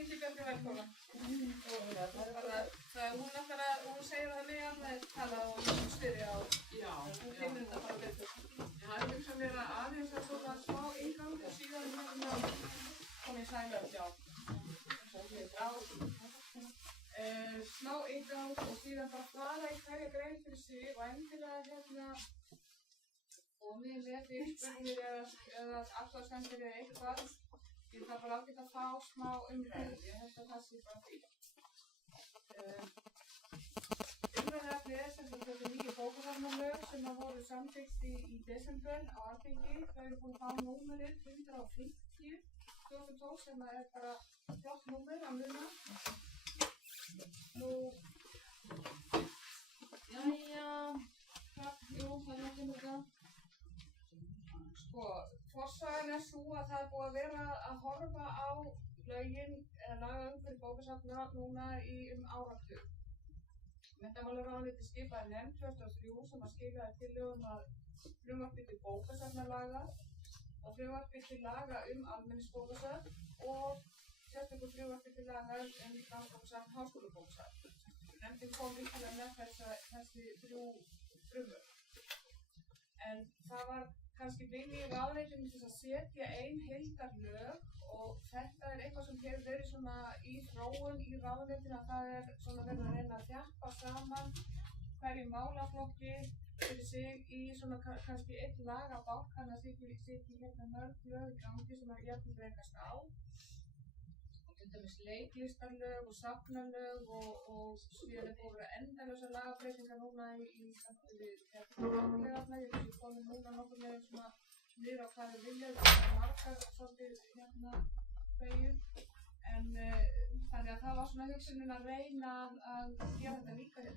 Ingibjörg velkomin. Hún segir það mig að tala og styrja á. Já. Hún kemur þetta bara betur. Ég hafði hugsað mér að aðeins að svona smá inngang og síðan komið sælega, já. Smá inngang og síðan bara fara í hverja grein fyrir sig og endilega komið með fyrirspurnir eða athugasemdir eða eitthvað. Ég þarf bara ágætt að fá smá umræðu, ég held að það sé bara því. Umræðuefnið er sem sagt þessi nýju bókasafnalög sem voru samþykkt í desember á Alþingi. Þau eru búin að fá númerið 150 2012 sem er bara flott númer að muna. Það er þetta. Forsagan er sú að það er búið að vera að horfa á lögin eða lagaumhverfi bókasafna núna í áratug. Menntamálaráðuneytið skipaði nefnd 2003 sem að skilaði tillögum að frumvarpi til bókasafnalaga og frumvarpi til laga almenningsbókasafn og sérstöku frumvarpi til laga landsbókasafn, háskólabókasafn. Nefndin kom líklega með þessi þrjú frumvörp. En það var kannski vilji í ráðuneytinu til að setja ein heildarlög og þetta er eitthvað sem hefur verið svona í þróun í ráðuneytinu að það er svona verið að reyna að þjappa saman hverju málaflokki fyrir sig í svona kannski einn lagabálk, þannig að sitji hérna mörg lög í gangi sem að jafnvel rekast á. Til dæmis leiklistarlög og safnalög og síðan er búið að vera endalausar lagabreytingar núna í sambandi við fjármálagarna. Ég hef komið núna nokkur með svona niður á hvað við viljum, það er margar svolítið beygju. En þannig að það var svona hugsunin að reyna að gera þetta líka í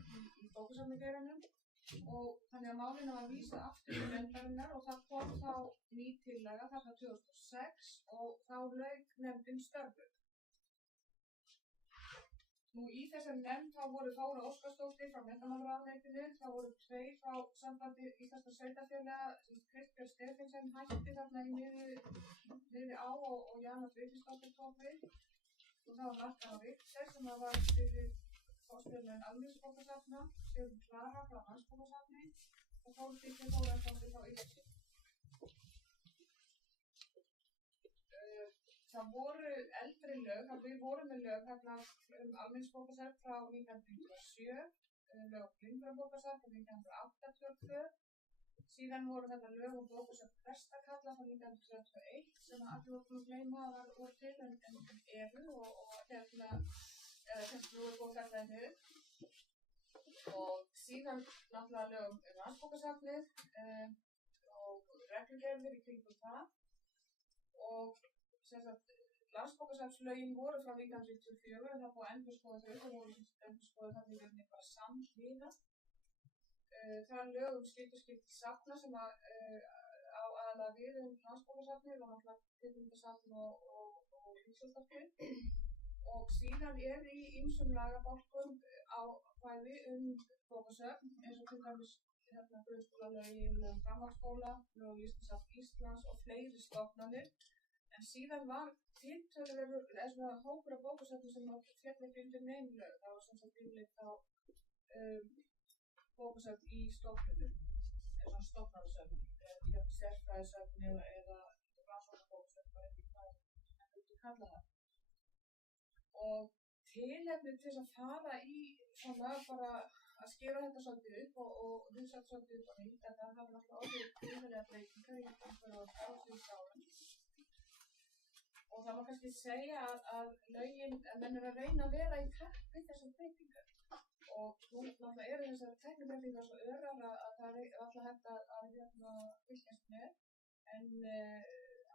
bókasafnageiranum og þannig að málinu var vísað aftur til nefndarinnar og það kom þá ný tillaga þarna 2006 og þá lauk nefndin störfum. Nú í þessari nefnd þá voru Þóra Óskarsdóttir frá Menntamálaráðuneytinu, þá voru tveir frá Sambandi Íslenskra sveitarfélaga, Kristbjörn Stephensen hætti þarna í miðri á og Jana Friðriksdóttir tók við og það var Marta Richter sem var fyrir fórstjórnarnefnd almenningsbókasafna, Sigrún Klara frá Landsbókasafni og Þórdísi Þórðardóttir frá Íslandsbókasafni. Það voru eldri lög, við vorum með lög hérna almenningsbókasafn frá 1997, lög blindrabókasafn frá 1982, síðan voru þetta lög bókasafn prestakalla frá 1931 sem allir voru að gleyma að það voru til en eru og kannski nú búið þetta niður. Og síðan náttúrulega lög landsbókasafnið og reglugerðir í kringum það og landsbókasafnslögin voru frá 1994 en það búið að endurskoða þau og voru endurskoða þannig verðinni bara samhliða. Það lög skipti safna sem á aðalega við landsbókasafnið og náttúrulega kvikmyndasafn og Íslandsbókasafn og síðan í ýmsum lagabálkum ákvæði bókasöfn eins og til dæmis grunnskólalögin, framhaldsskóla, lög Listasafn Íslands og fleiri stofnanir. En síðan var tiltöluverður svona hópur af bókasöfnum sem féll ekki undir nein lög. Það var sem sagt yfirleitt á bókasöfn í stofnunum, eða svona stofnanasöfn, sérfræðisöfn eða rannsóknarbókasöfn, bara ekki hvað sem viltu kalla það. Og tilefnið til að fara í svona bara að skera þetta svolítið upp og hugsa þetta svolítið upp á nýtt, en það hafa náttúrulega orðið gríðarlegar breytingar í einhverju árum. Og það má kannski segja að lögin, að menn eru að reyna að vera í takt við þessar breytingar. Og nú náttúrulega eru þessar tæknibreytingar svo örar að það er alltaf hægt að fylgjast með. En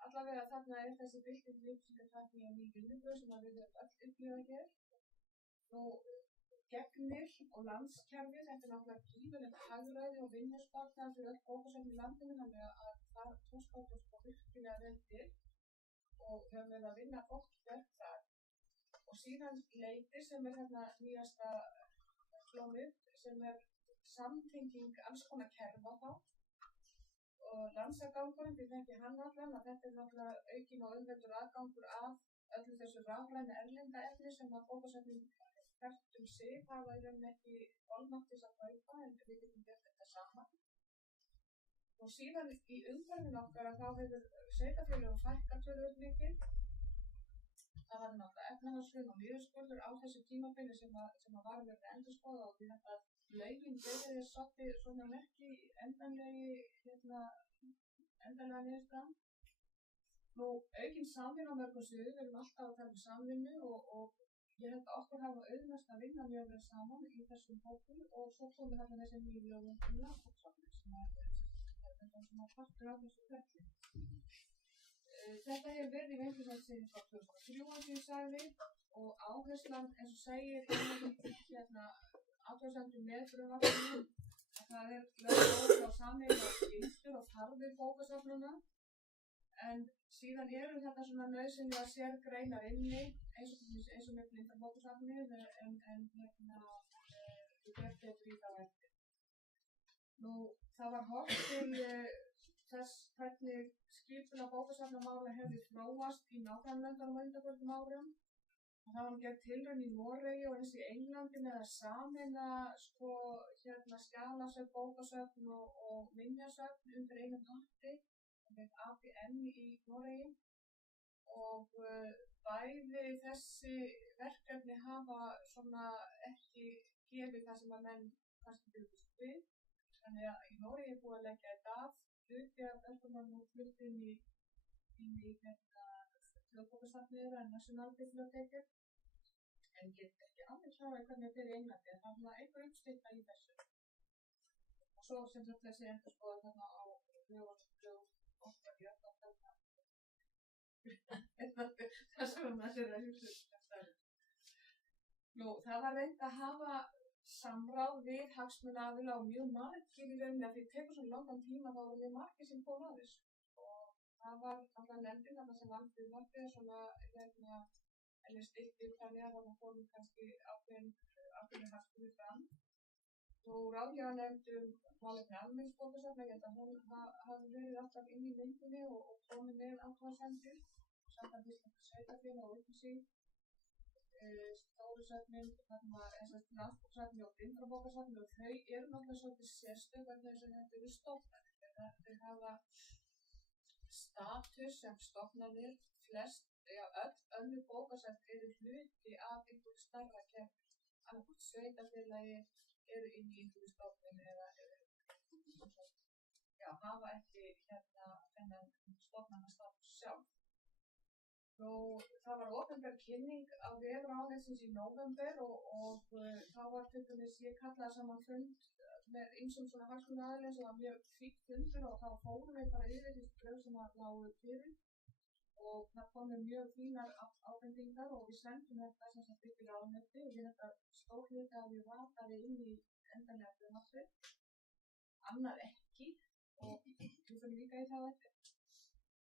allavega þarna er þessi bylting upplýsingatækni og ný vinnubrögð sem við höfum öll upplifað hér. Nú gegnir og landskerfi, þetta er náttúrulega gífurlegt hagræði og vinnusparnaður fyrir öll bókasöfn í landinu, þannig að það tókst virkilega vel til. Og við höfum verið að vinna gott verk þar. Og síðan Leiti sem er þarna nýjasta klónið sem er samtenging alls konar kerfa þá. Og landsagangurinn, við þekkjum hann allan að þetta er náttúrulega aukinn og auðveldur aðgangur að öllu þessu rafræna erlenda efni sem að bókasöfnin hvert sig hafa í rauninni ekki bolmagn til að kaupa en við getum gert þetta saman. Og síðan í umhverfinu okkar að þá hefur sveitarfélögum fækkað töluvert mikið. Það var náttúrulega efnahagshrun og niðurskurður á þessu tímabili sem var verið að endurskoða og því að lögin verið svolítið svona ekki endanlega niðurstaðan. Nú, aukin samvinna á mörgum sviðum, við erum alltaf að tala um samvinnu og ég held að okkur hafa auðvitað að vinna mjög vel saman í þessum hópum og svo komið þarna þessi nýju lögum landbúnaðarstofnun sem er partur af þessu ferli. Þetta hefur verið í vinnslusvæði síðan frá 2003 eins og ég sagði og áherslan eins og segir athugasemdum með frumvarpinu að það er lögð áhersla á sameiginlegar skyldur og þarfir bókasafnanna en síðan eru þetta svona nauðsynlega sérgreinar inni eins og með Blindrabókasafnið en við getum betur í það eftir. Nú, það var horft til þess hvernig skipulag bókasafnamála hefði þróast í nágrannalöndunum á undanförnum árum. Það var gerð tilraun í Noregi og eins í Englandi með að sameina skjalasöfn, bókasöfn og minjasöfn undir einum hatti, ABM í Noregi og bæði þessi verkefni hafa svona ekki gefið það sem að menn kannski byggðust við. Þannig að í Noregi er búið að leggja þetta af, hluti af verkefnum og flutt inn í þjóðbókasafnið eða Nationalbibliotekið en get ekki alveg klára hvernig þetta er í Englandi en það er svona einhver uppstykka í þessu. Og svo sem sagt þessi endurskoðun þarna á lögum okkar í öll það sem maður sér að hugsa um. Nú, það var reynt að hafa samráð við hagsmunaaðila og mjög margir í rauninni að því tekur svo langan tíma þá voru mjög margir sem kom að þessu og það var alltaf nefndin þarna sem vann frumvarpið svona stillt upp þannig að það fórum kannski ákveðin hagsmunir fram. Nú ráðgjafarnefnd málefni almenningsbókasafna, ég held að hún hafði verið alltaf inn í myndinni og komið með athugasemdir samkvæmt íslenska sveitarfélag og upplýsing. Stóru söfnin, Landsbókasafnið og Blindrabókasafnið og þau eru náttúrulega svolítið sérstök vegna þess að þetta eru stofnanir. Þau hafa status sem stofnanir, öll önnur bókasafn eru hluti af einhverju stærra kerfi. Annað sveitarfélagi eru inn í einhverju stofnun eða hafa ekki þennan stofnanastatus sjálf. Nú, það var opinber kynning á vef ráðuneytisins í nóvember og þá var til dæmis ég kallaði saman fund með ýmsum svona hagsmunaaðilum sem var mjög fínn fundur og þá fórum við bara yfir þessi drög sem lágu fyrir og það komu mjög fínar ábendingar og við sendum þetta sem sagt upp í ráðuneyti og ég held að stór hluti að við rataði inn í endanlega frumvarpið, annar ekki og við fyrir líka í það eftir.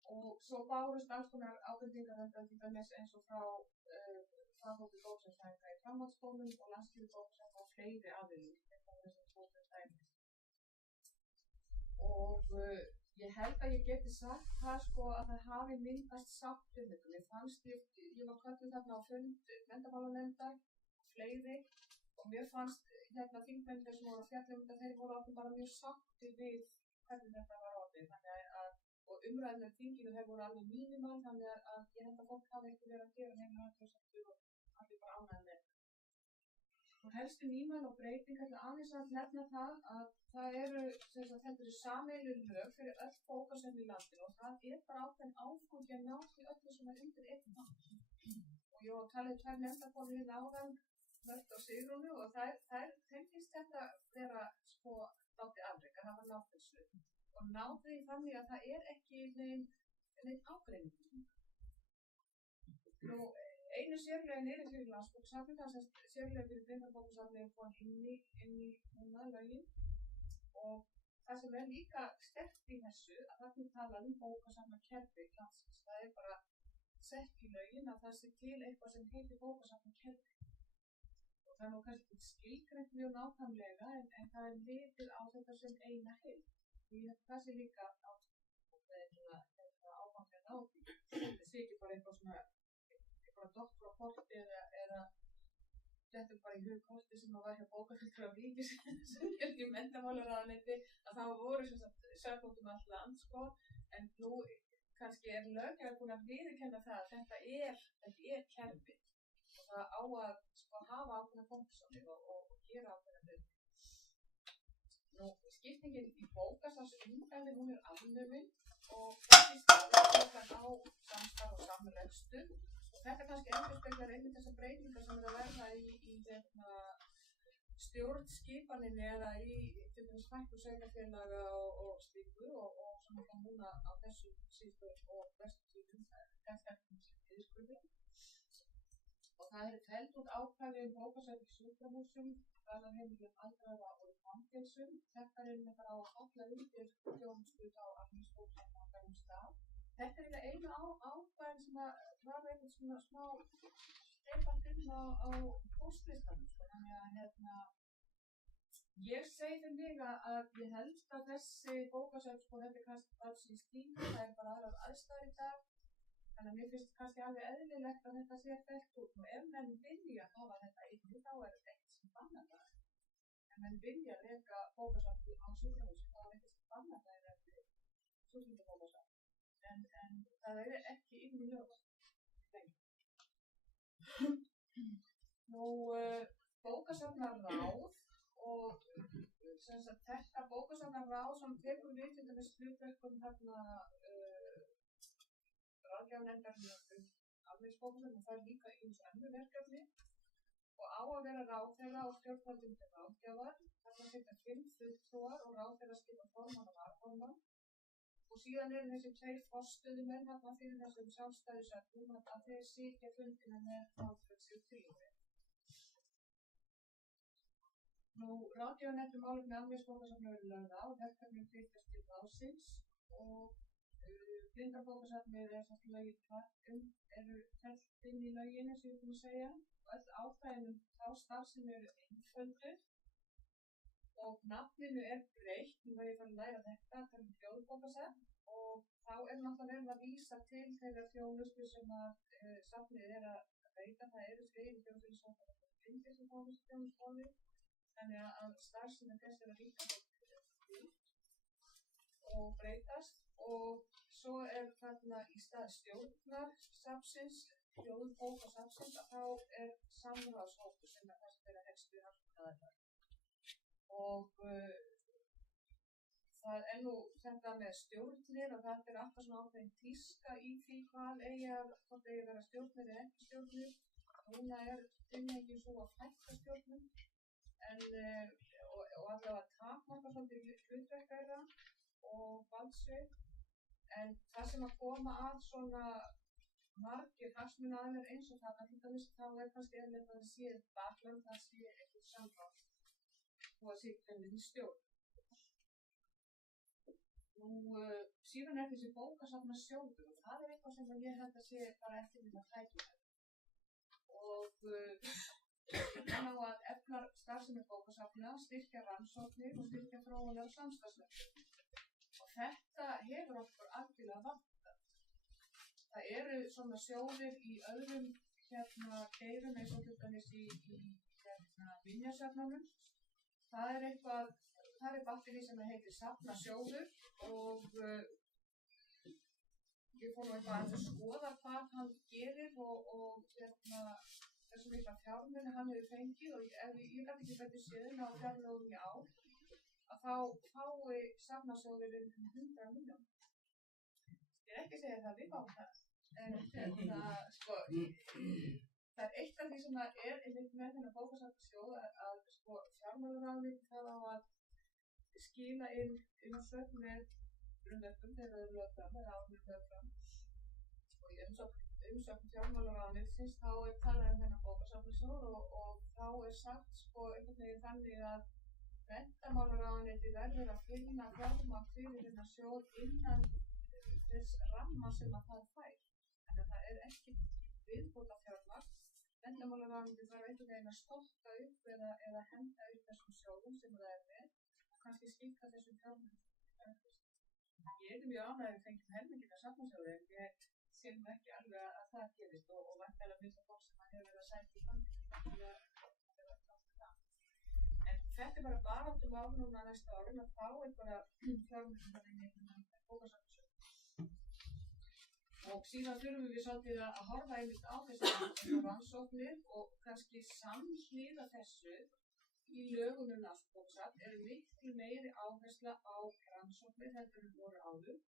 Og svo bárust alls konar ábendingar þetta til dæmis eins og frá faghópi bókasafnsfræðinga í framhaldsskólum og Landsskóli bókasafna og fleiri aðilum þetta var þessum bókum dæmi. Og ég held að ég geti sagt það að það hafi myndast sátt um þetta. Mér fannst ég var kölluð þarna á fund menntamálanefndar og fleiri og mér fannst þingmennir sem voru að fjalla um þetta þeir voru átti bara mjög sáttir við hvernig þetta var orðið. Og umræðinu þinginu þeir voru alveg mínimal þannig að ég held að fólk hafi ekki verið að gera neina athugasemdir og allir bara ánægðir með þetta. Og helstu nýmæli og breytingar aðeins að nefna það að það eru sameiginleg lög fyrir öll bókasöfn í landinu og það er bara ákveðin áfangi að ná því öllu sem er undir einn mann. Og ég var að tala tvær nefndarkonur hérna áðan, Mörk og Sigrúnu og þeim finnst þetta vera dálítið afrek að hafa náð þessu. Og náðu því þannig að það er ekki neinn ágreiningur. Nú, einu sérlögin er fyrir Landsbókasafnið, það sem sérlögin fyrir Blindrabókasafnið er búin inn í núna lögin og það sem er líka sterkt í þessu að það tala bókasafnakerfi landsins. Það er bara sett í lögin að það sé til eitthvað sem heitir bókasafnakerfi. Og það er nú kannski skilgreint mjög nákvæmlega en það er litið á þetta sem eina heild. Því það sé líka áfanglega náði. Það sé ekki bara eitthvað svona bara dott frá korti eða þetta bara í hug korti sem var hjá bókasafnara ríkisins í menntamálaráðuneyti að þá voru sem sagt söfn út allt land sko, en nú kannski löggjafinn búinn að viðurkenna það að þetta er kerfi og það á að sko hafa ákveðna funktionir og gera ákveðna hluti. Nú, skiptingin í bókasafnsumdæmi hún er afnumin og þessi staðar á samstarf og samrekstur. Þetta kannski endurspeglar einmitt þessar breytingar sem að verða í stjórnskipaninni eða í til dæmis fækkun sveitarfélaga og slíku og sem það núna á þessum síðustu og bestu tímum eftir yfirskurði. Og það felld út ákvæði bókasöfn í sjúkrahúsum, dvalarheimilum aldraðra og í fangelsum. Þetta með bara á að falla undir þjónustu á almenningsbókasafni á hverjum stað. Þetta einu ákvæðin sem var einhvern svona smá steipandinn á póstlistanum. Þannig að ég segi fyrir mig að ég held að þessi bókasöfn sko þetta kannski alls í stíma, það bara aðrar aðstæður í dag. Þannig að mér finnst kannski alveg eðlilegt að þetta sé fellt út. Og ef menn vilja hafa þetta inni þá ekkert sem bannar það. Ef menn vilja reka bókasöfn á sjúkrahúsi þá ekkert sem bannar það eftir sjúklingabókasöfn. En það ekki inn í lög lengur. Nú, bókasafnaráð og þetta bókasafnaráð sem tekur við til dæmis hlutverkum ráðgjafarnefndarinnar almenningsbókasafn og það líka ýmis önnur verkefni og á að vera ráðherra og stjórnvaldum til ráðgjafar. Þarna sitja 5 fulltrúar og ráðherra skipa formann og varaformann. Og síðan þessi 2 forstöðumenn þarna fyrir þessum sjálfstæðu söfnum að þeir sitja fundina með málfrelsi og tríói. Nú, ráðgjafarnefnd málefni almenningsbókasafna eru lögð á, verkefnin flytjast til ráðsins og Blindrabókasafnið lögin eru fellt inn í lögin eins og ég búin að segja. Öll ákvæðin þá starfsemi eru einfölduð. Og nafninu breytt, nú var ég farin að læra þetta, það hljóðbókasafn og þá náttúrulega verið að vísa til þeirra þjónustu sem að safnið að veita. Það eru fleiri þjónustu blindir sem fá þessu þjónustu þannig að starfsemi þess að líka og breytast og svo þarna í stað stjórnar safnsins, hljóðbókasafnsins, þá samráðshópur sem það sem þeirra helstu hagsmunaaðilar. Og það nú þetta með stjórnir og þetta alltaf svona ákveðin tíska í því hvort eigi að vera stjórnir eða ekki stjórnir. Núna tilhneigingin svo að fækka stjórnum og allavega takmarka svolítið hlutverk þeirra og valdsvið. En það sem að koma að svona margir hagsmunaaðilar eins og það til dæmis þá kannski eðlilegt að það sé bakland, það sé eitthvað samráð. Og að sitja með stjórn. Nú, síðan þessi bókasafnasjóður og það eitthvað sem ég held að sé bara eftir þetta tækifæri. Og þannig að efla starfsemi bókasafna, styrkja rannsóknir og styrkja þróunar og samstarfsverkefni. Og þetta hefur okkur algjörlega vantað. Það eru svona sjóðir í öðrum geirum eins og til dæmis í minjasafnunum. Það batteri sem heitir Safnasjóður og ég fór nú eitthvað að skoða hvað hann gerir og hversu mikla fjármuni hann hefur fengið og ég gæti ekki betur séð á fjárlögum í ár að þá fái Safnasjóður 100 milljónir. Ég ekki að segja það við fáum það, en það eitt af því sem einmitt með þennan bókasafnasjóð að fjármálaráðuneytið það á að skila inn umsögn með frumvörpum þegar þau eru lögð fram eða áður lögð fram. Og í umsögn fjármálaráðuneytisins þá talað þennan bókasafnasjóð og þá sagt einhvern veginn þannig að menntamálaráðuneytið verður að finna fjármagn fyrir þennan sjóð innan þess ramma sem að það fær. Þannig að það ekki viðbóta fjármagn. Menntamálaráðuneytið þarf einhvern veginn að stokka upp eða henda upp þessum sjóðum sem það með og kannski skipta þessum fjármunum. Ég mjög ánægður að fengja helmingina safnasjóði en ég sé nú ekki alveg að það gerist og væntanlega mjög fólk sem hefur verið að sækja í framtíð en þetta bara baráttumál núna næsta árin að fá einhverja fjármögnun inn í bókasafnasjóð og síðan þurfum við svolítið að horfa einmitt á þessar rannsóknir og kannski samhliða þessu í lögum landsbókasafn miklu meiri áhersla á rannsóknir heldur en voru áður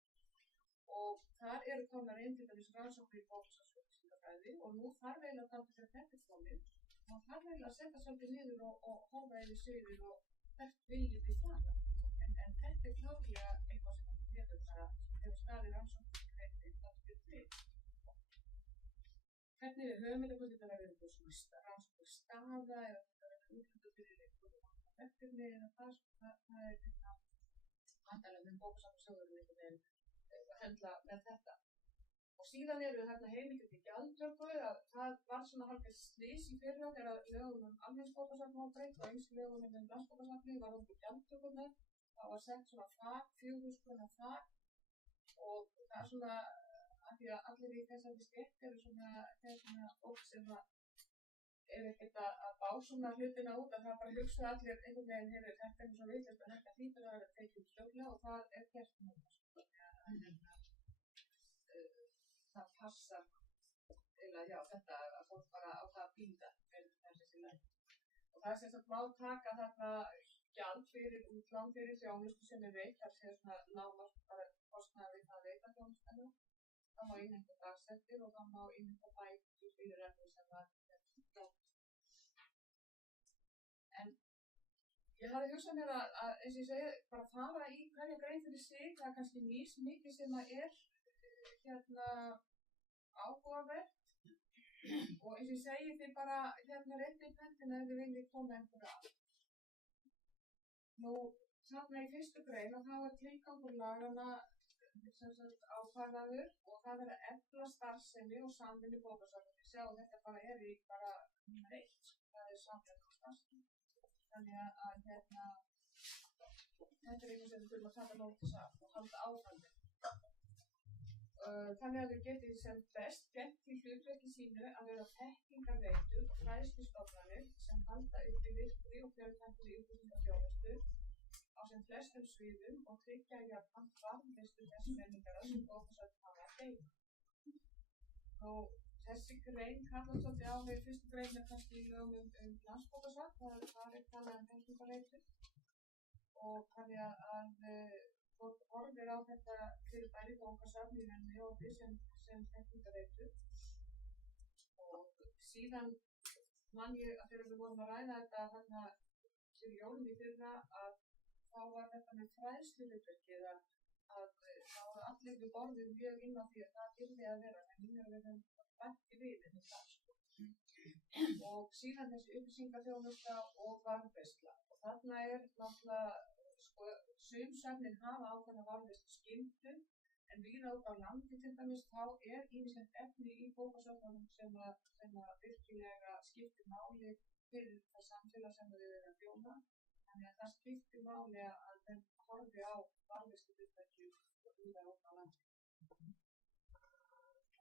og þar komnar inn til dæmis rannsóknir í bókasafnsupplýsingafræði og nú þarf eiginlega þangað þegar þetta komið og þarf eiginlega að setja svolítið niður og horfa yfir sviðið og hvert viljum við fara en þetta klárlega eitthvað sem hefur staðið rannsóknir hvernig við höfum þetta hvort þetta verður einhver svona rannsóknir staða eða þetta verður útlutu fyrir einhverjum verkefni eða það þetta vantarlega með bókasafnasjóður einhvern veginn að höndla með þetta og síðan þarna heimildir til gjaldtöku það var svona hálfgeð slys í fyrra þegar lögum almenningsbókasafn var breytt og eins lögum landsbókasafni var gjaldtökunar það var sett svona þak 4.000 króna þak og það svona af því að allir í þessari stétt eru svona fólk sem ekkert að bá svona hlutina út að það bara hugsa allir einhvern veginn hefur þetta svo vitlaust að þetta hlýtur að vera tekið fljótlega og það gert núna það passar eða þetta að fólk bara á það býta með þessi leið og það sem sagt má taka þarna gjald fyrir útlán fyrir þjónustu sem veitt það sé svona lágmark bara kostnaður við það veita þjónustuna það má innheimta dagsektir og það má innheimta bætur fyrir eftir sem var en ég hafði hugsað mér að eins og ég segi bara fara í hverja grein fyrir sig það kannski mismikið sem áhugavert og eins og ég segi þið bara réttið pentina ef þið viljið koma einhverja að nú þarna í fyrstu grein og það var tilgangur lagana ákvarðaður og það að efla starfsemi og samvinnu bókasafna. Við sjáum þetta bara í bara númer 1, það samvinnu og starfsemi. Þannig að þetta eitthvað sem við þurfum að taka nótis af og halda áfram með. Þannig að við getum sem best gett í hlutverki sínu að vera þekkingarveitur og fræðslustofnanir sem halda uppi virkri og fjöltækni upplýsingaþjónustu á sem flestum sviðum og tryggja jafnframt varðveislu þess menningar sem bókasafn hafa að deila. Og þessi grein kallast svolítið á við fyrstu grein kannski í lögum landsbókasafn, það talað þekkingarveitur og þannig að fólk horfir á þetta fyrir bæri bókasafn í rauninni og við sem þekkingarveitur og síðan man ég að þegar við vorum að ræða þetta þarna fyrir jólum í fyrra að þá var þetta með fræðsluhlutverkið að þá voru allir við borðið mjög inn á því að það yrði að vera en núna við höfum bætti við þetta þar og síðan þessi upplýsingaþjónusta og varðveisla og þarna náttúrulega sumsöfnin hafa ákveðna varðveislu skyldu en víða út á landi til dæmis þá ýmislegt efni í bókasöfnunum sem virkilega skiptir máli fyrir það samfélag sem við erum að þjóna þannig að það skiptir máli að þeim horfi á varðveisluhlutverki víða út á landi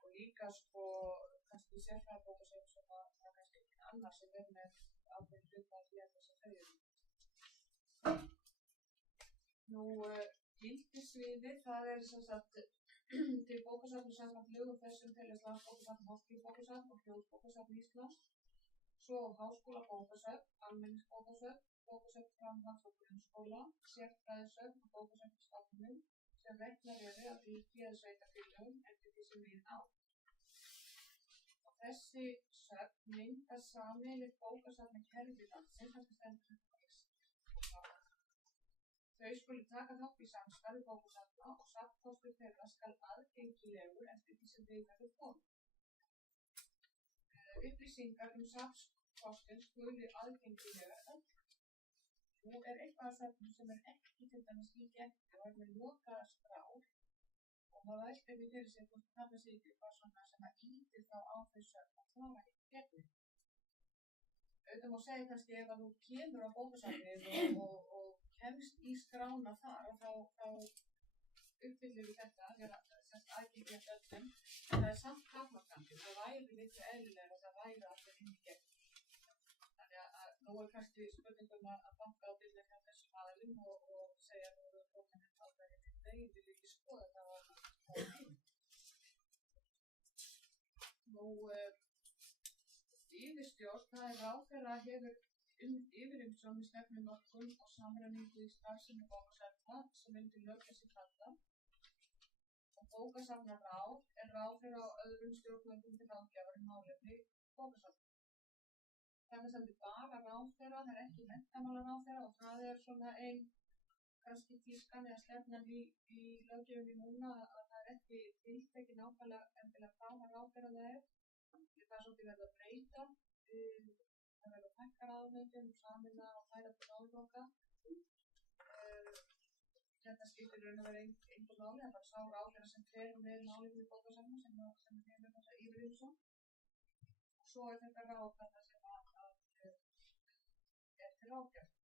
og líka kannski sérfræðibókasöfn sem það kannski ekki annars sem með ákveðin hluta að því að þess að þau eru. Nú, gildissviði, það sem sagt til bókasafn samkvæmt lögum þessum teljast Landsbókasafn, Háskólabókasafn og Hljóðbókasafn Íslands, svo háskólabókasafn, almenningsbókasafn, bókasafn framhalds- og grunnskóla, sérfræðisöfn og bókasafn í stofnunum sem reknar eru af ríki eða sveitarfélögum eftir því sem við á. Og þessi söfn mynda sameiginlegt bókasafnakerfi landsins sem stendur Þau skulu taka þátt í samstarfi bókasafna og safnkostur þeirra skal aðgengilegur eftir því sem við verður komið. Upplýsingar safnkostin skulu aðgengilegar öllum. Nú eitthvað af söfnum sem ekki til dæmis í gettu og með lokaða skrá og maður veltir við fyrir sig hvort það sé ekki eitthvað svona sem að ýtir þá á þau söfn að fara í gettu. Auðvitað má segja kannski ef að þú kemur á bókasafnið og kemst í skrána þar og þá uppfyllir við þetta aðgengilegt öllum, en það samt takmarkandi. Það væri litlu eðlilega að það væri allir inn í gegn. Þannig að nú kannski spurningum að banka á byrja hjá þessum aðilum og segja að nú komin á það í veginn, vil ekki skoða það á heim. Nú, yfirstjórn, það ráðherra hefur yfirumsjón með stefnumörkun og samræmingu í starfsemi bókasafna sem undir lög þessi falla. Og bókasafnaráð ráðherra og öðrum stjórnvöldum til ráðgjafar málefni bókasafna. Það stendur bara ráðherra, það ekki menntamálaráðherra og það svona ein kannski tískan eða stefnan í löggjöfinni núna að það ekki tiltekið nákvæmlega endilega hvaða ráðherra það er. Það svolítið verið að breyta. Það verður að fækka ráðuneytum, sameina og færa til málaflokka. Þetta skiptir raun að vera engu máli, það sá ráðherra sem fer með málefni bókasafna sem hefur þessa yfirumsjón. Og svo þetta ráð þarna sem til ráðgjafar.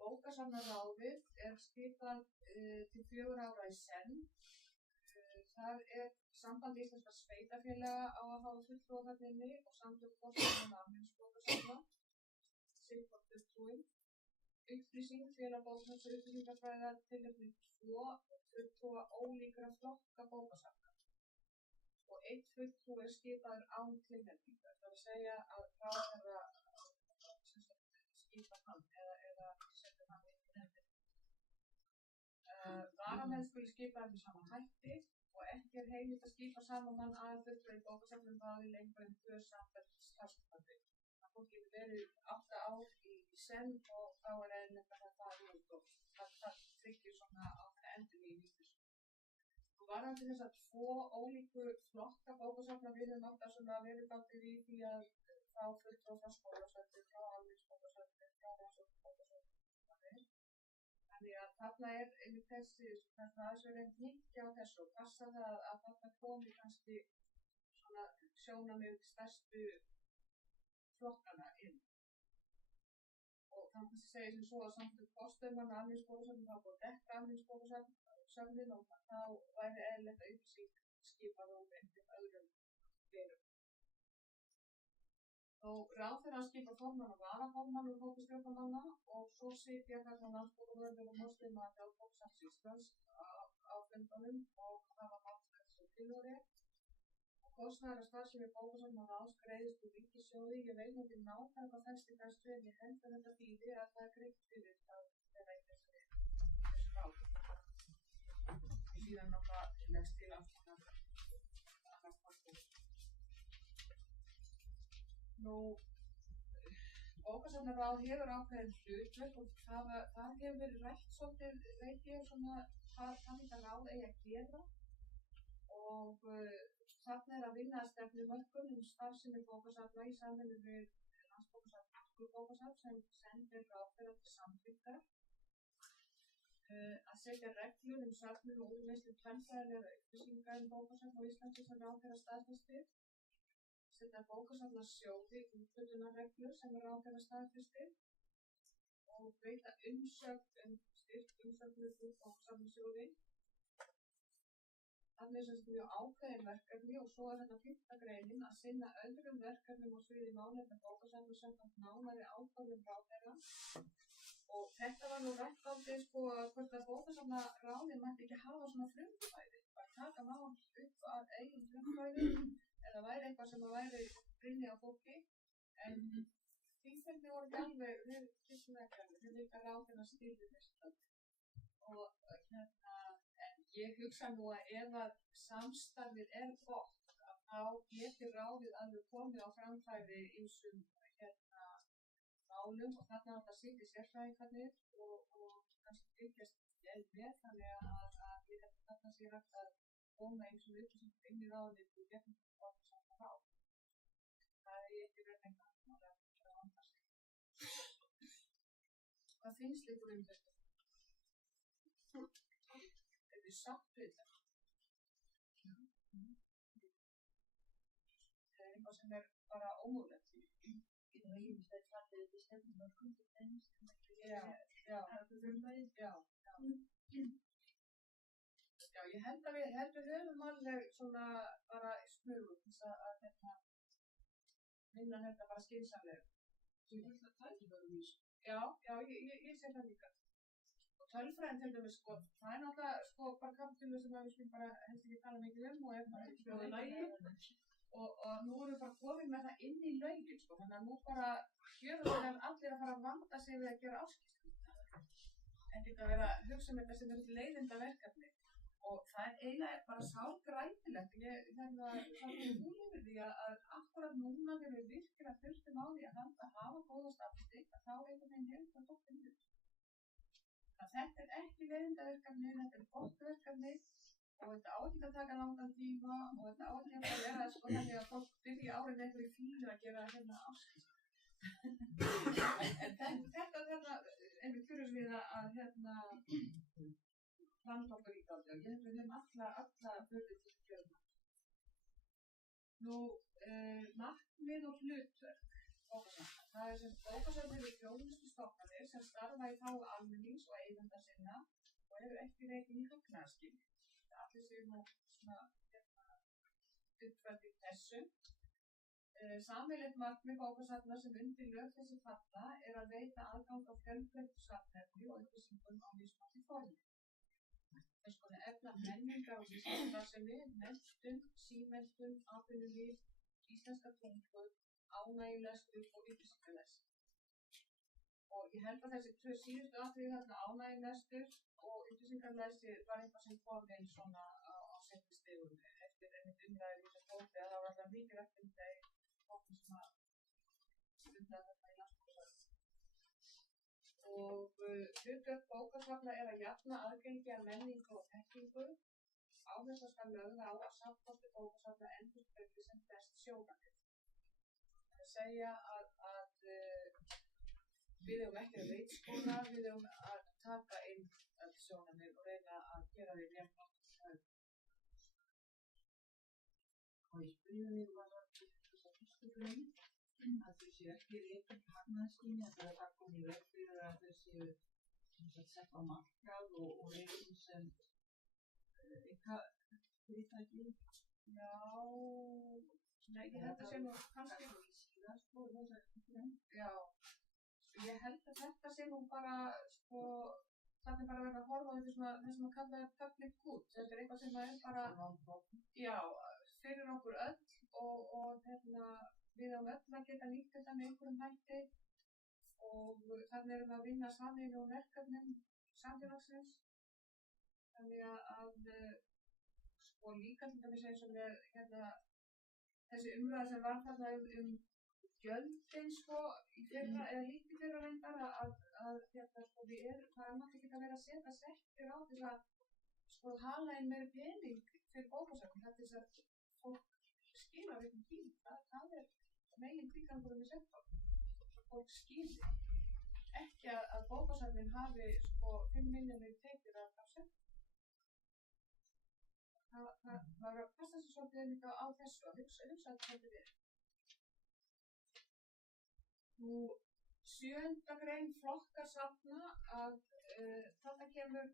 Bókasafnaráðið skipað til 4 ára í senn. Það Samband íslenskra sveitarfélaga á að hafa fulltrúa þarna inni og samtök forstöðumanna almenningsbókasafna, sitthvort fulltrúi. Upplýsing félag bókasafns og upplýsingafræðar tilnefni 2 fulltrúa ólíkra flokka bókasafna. Og 1 fulltrúi skipaður án tilnefningar. Það segja að ráðherra skipa hann eða setja hann inn í nefndina. Varamenn skuli skipaður með sama hætti og ekki heimilt að skipa saman mann aðalfulltrúa í bókasafnum vaði lengur en 2 samfellt starfstímabil. Það getur verið 8 ár í senn og þá eðlilegt að það fari út og það tryggir svona ákveðna endurnýjun í þessu. Og varðandi þessar 2 ólíku flokka bókasafna við höfum átt að verið dálítið í því að fá fulltrúa frá skólasöfnum, frá almenningsbókasöfnum, frá rannsóknarbókasöfnum. Þannig að þarna einmitt þessi, það svo reynd hnykkja á þessu og passa það að þarna komi kannski svona sjónarmið stærstu flokkana inn. Og þannig segir sem svo að samtök forstöðumanna almenningsbókasöfnum þá búið að dekka almenningsbókasöfnin og þá væri eðlilegt að upplýsing skipað á einhverjum öðrum verum. Og ráðherra skipa formann og varaformann úr hópi stjórnarmanna og svo sitja þarna landsbókavörður og málstöðumaður á Bókasafns Íslands á fundunum og hafa málstöðs og tillögurétt. Kostnaður að starfsemi bókasafnaráðs greiðist úr ríkissjóði. Ég veit ekki nákvæmlega hvað felst í þessu en ég held að þetta þýðir að það greitt fyrir að vera í þessu ráði. Síðan náttúrulega leggst til aftur annars kostnaður. Nú, bókasafnaráð hefur ákveðin hlutverk og það hefur verið rætt svolítið, veit ég, svona hvað þetta ráð eigi að gera og þarna að vinna að stefnumörkun starfsemi bókasafna í samvinnu við Landsbókasafn Háskólabókasafn sem sendir ráðherra til samþykktar. Að setja reglur safnun og úrvinnslu tvennsæðilegra upplýsinga bókasafn á Íslandi sem ráðherra staðfestir. Setja bókasafnasjóði úthlutunarreglur sem ráðherra staðfestir og veita umsögn styrk umsögnum úr bókasafnasjóði. Þannig sem mjög ákveðin verkefni og svo þetta 5. greinin að sinna öðrum verkefnum á sviði málefna bókasafna samkvæmt nánari ákvörðun ráðherra. Og þetta var nú rætt hvort að bókasafnaráðið mætti ekki hafa svona frumkvæði, bara taka mál upp að eigin frumkvæði eða væri eitthvað sem væri brynni á fólki, en þingfundni voru ekki alveg, við kyssum ekki alveg, við líka ráðherra stýrði þessu. Og en ég hugsa nú að ef að samstarfið gott, að þá getur ráðið alveg komið á framfæri ýmsum málum og þarna að það sitji sérfræðingarnir og kannski fylgjast vel með, þannig að ég held að þarna sé hægt að koma ýmsum upplýsingum inn í ráðið og getum bókasafnaráð. Það ekki verið eitthvað að vanda sig. Hvað finnst ykkur þetta? Er þið sátt við þetta? Það eitthvað sem bara ómögulegt. Það ýmislegt fallið upp í stefnumörkun til dæmis. Já. Já, ég held að við höfum alveg svona bara smugum þess að vinna þetta bara skynsamlega. Ég vil það tækifærum í þessu. Já, ég sé það líka. Og tölfræðin til dæmis, sko, það er náttúrulega, sko, bara kapitúlu sem við skulum bara helst ekki tala mikið og er bara ekki hljóða lægi. Og nú erum við bara komin með það inn í lögin, sko, þannig að nú bara gjörum við allir að fara að vanda sig við að gera áskipti. Ekkert að vera að hugsa þetta sem er leiðinda verkefni. Og það er eiginlega bara sálgrætilegt. Ég yfir því að akkurat núna þegar við virkilega þurftum á því að hafa góða statistík, að þá einhvern veginn hefur það dottið niður. Þetta er ekki leiðindaverkefni, þetta er gott verkefni og þetta á ekki að taka langan tíma og þetta á ekki að vera sko þannig að fólk byrja árið einhverju fílu að gera áskipti. En þetta einhver kjörus við að framtóka líka á því og ég held að við höfum alla börði til að gera það. Nú, markmið og hlutverk bókasafna. Það er sem bókasafnir eru þjónustu stofnanir sem starfa í þágu almennings og eigenda sinna og eru ekki rekin í hagnaðarskyni. Allir séu nú svona uppfært í þessu. Sameiginlegt markmið bókasafna sem undir lög þessi falla er að veita aðgang á fjölbreyttu safnefni og upplýsingum á mismunandi formi. Þess konar efla menningar og vísindastarfsemi, menntun, símenntun, atvinnulíf, íslenska tungu, ánægjulestur og upplýsingalestur. Og ég held að þessi tvö síðustu atriði þarna ánægjulestur og upplýsingalestur var eitthvað sem kom inn svona á seinni stigum eftir einmitt umræður í þessu hópi að það var alltaf mikilvægt þeir hópi sem að umræða þarna í landsbókasafni. Og hlutverk bókasafna er að jafna aðgengi að menningu og þekkingu. Áhersla skal lögð á að safnkostur bókasafna endurspegli sem flest sjónarmið. Það segja að við eigum ekki að ritskoða, við eigum að taka inn öll sjónarmið og reyna að gera því jafnvægt. Og ég spurði mig hvað var þess að fyrstu grein að þau séu ekki rekin í hagnaðarskyni að það komi í veg fyrir að þau séu sett á markað og rekin sem eitthvað fyrirtæki. Já, nei, ég held að sé nú kannski Já, ég held að þetta sé nú bara sko, það er bara verið að horfa á þetta svona það sem að kalla public good. Þetta er eitthvað sem er bara já, fyrir okkur öll og við á öll að geta nýtt þetta með einhverjum hætti og þannig erum við að vinna sameiginlegum verkefnum samfélagsins. Þannig að sko líka til dæmis eins og með þessi umræða sem var þarna gjöldin sko í fyrra eða hitt í fyrra reyndar að sko það er náttúrulega ekki að vera að setja sektir á þess að sko hala inn meiri pening fyrir bókasafn. Þetta er þess að fólk skila við tíma. Það er megin tilgangurinn með sektor. Fólk skili. Ekki að bókasafnin hafi sko 5 milljónir tekjur af sektor. Það var að passa sig svolítið líka á þessu að hugsa þetta við. Nú, 7. grein flokkar safna að þetta kemur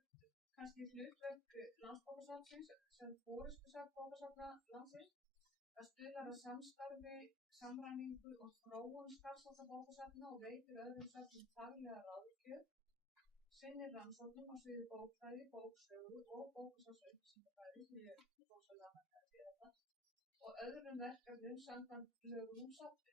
kannski hlutverk Landsbókasafnsins sem forystusafn bókasafna landsins. Það stuðlar að samstarfi, samræmingu og þróun starfshátta bókasafna og veitir öðrum safnum faglega ráðgjöf, sinnir rannsóknum á sviði bókfræði, bóksögu og bókasafnsupplýsingafræði sem ég bóksögu annað að gera það og öðrum verkefnum samkvæmt lögum safnið.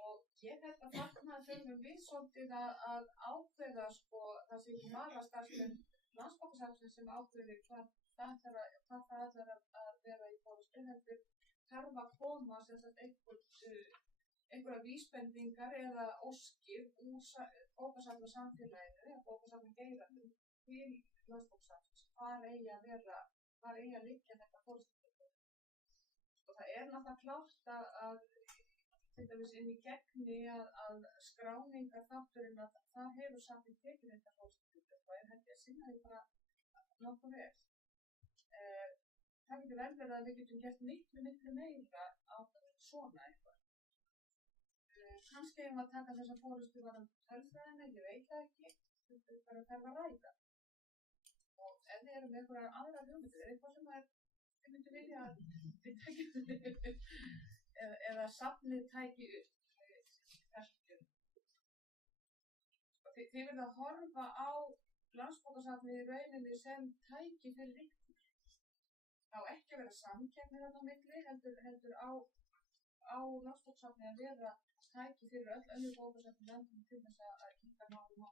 Og ég held að þarna þurfum við svolítið að ákveða sko það sem bara starfsmenn Landsbókasafnsins sem ákveðir hvað það ætlar að vera í forystu heldur þarf að koma sem sagt einhverja vísbendingar eða óskir úr bókasafna samfélaginu eða bókasafna geiranum til Landsbókasafnsins. Hvar eigi að liggja þetta forystuhlutverk. Og það er náttúrulega klárt að til dæmis inn í gegni að skráningar þátturinn að það hefur safnið tekið þetta forystuhlutverk og held ég að sinna því bara nokkuð vel. Það getur vel verið að við getum gert miklu meira á svona eitthvað. Kannski að taka þessa forystu varðandi tölfræðina, ég veit það ekki, þetta er bara að ræða. og ef þið eru með einhverjar aðrar hugmyndir, eitthvað sem þið myndu vilja að þið tækju eða safnið tæki upp þessum kjörum. Þið verða að horfa á Landsbókasafnið í rauninni sem tæki fyrir ykkur. Það á ekki að vera samkeppni þarna á milli, heldur á Landsbókasafnið að vera tæki fyrir öll önnur bókasafn í landinu til þess að ýta málum á.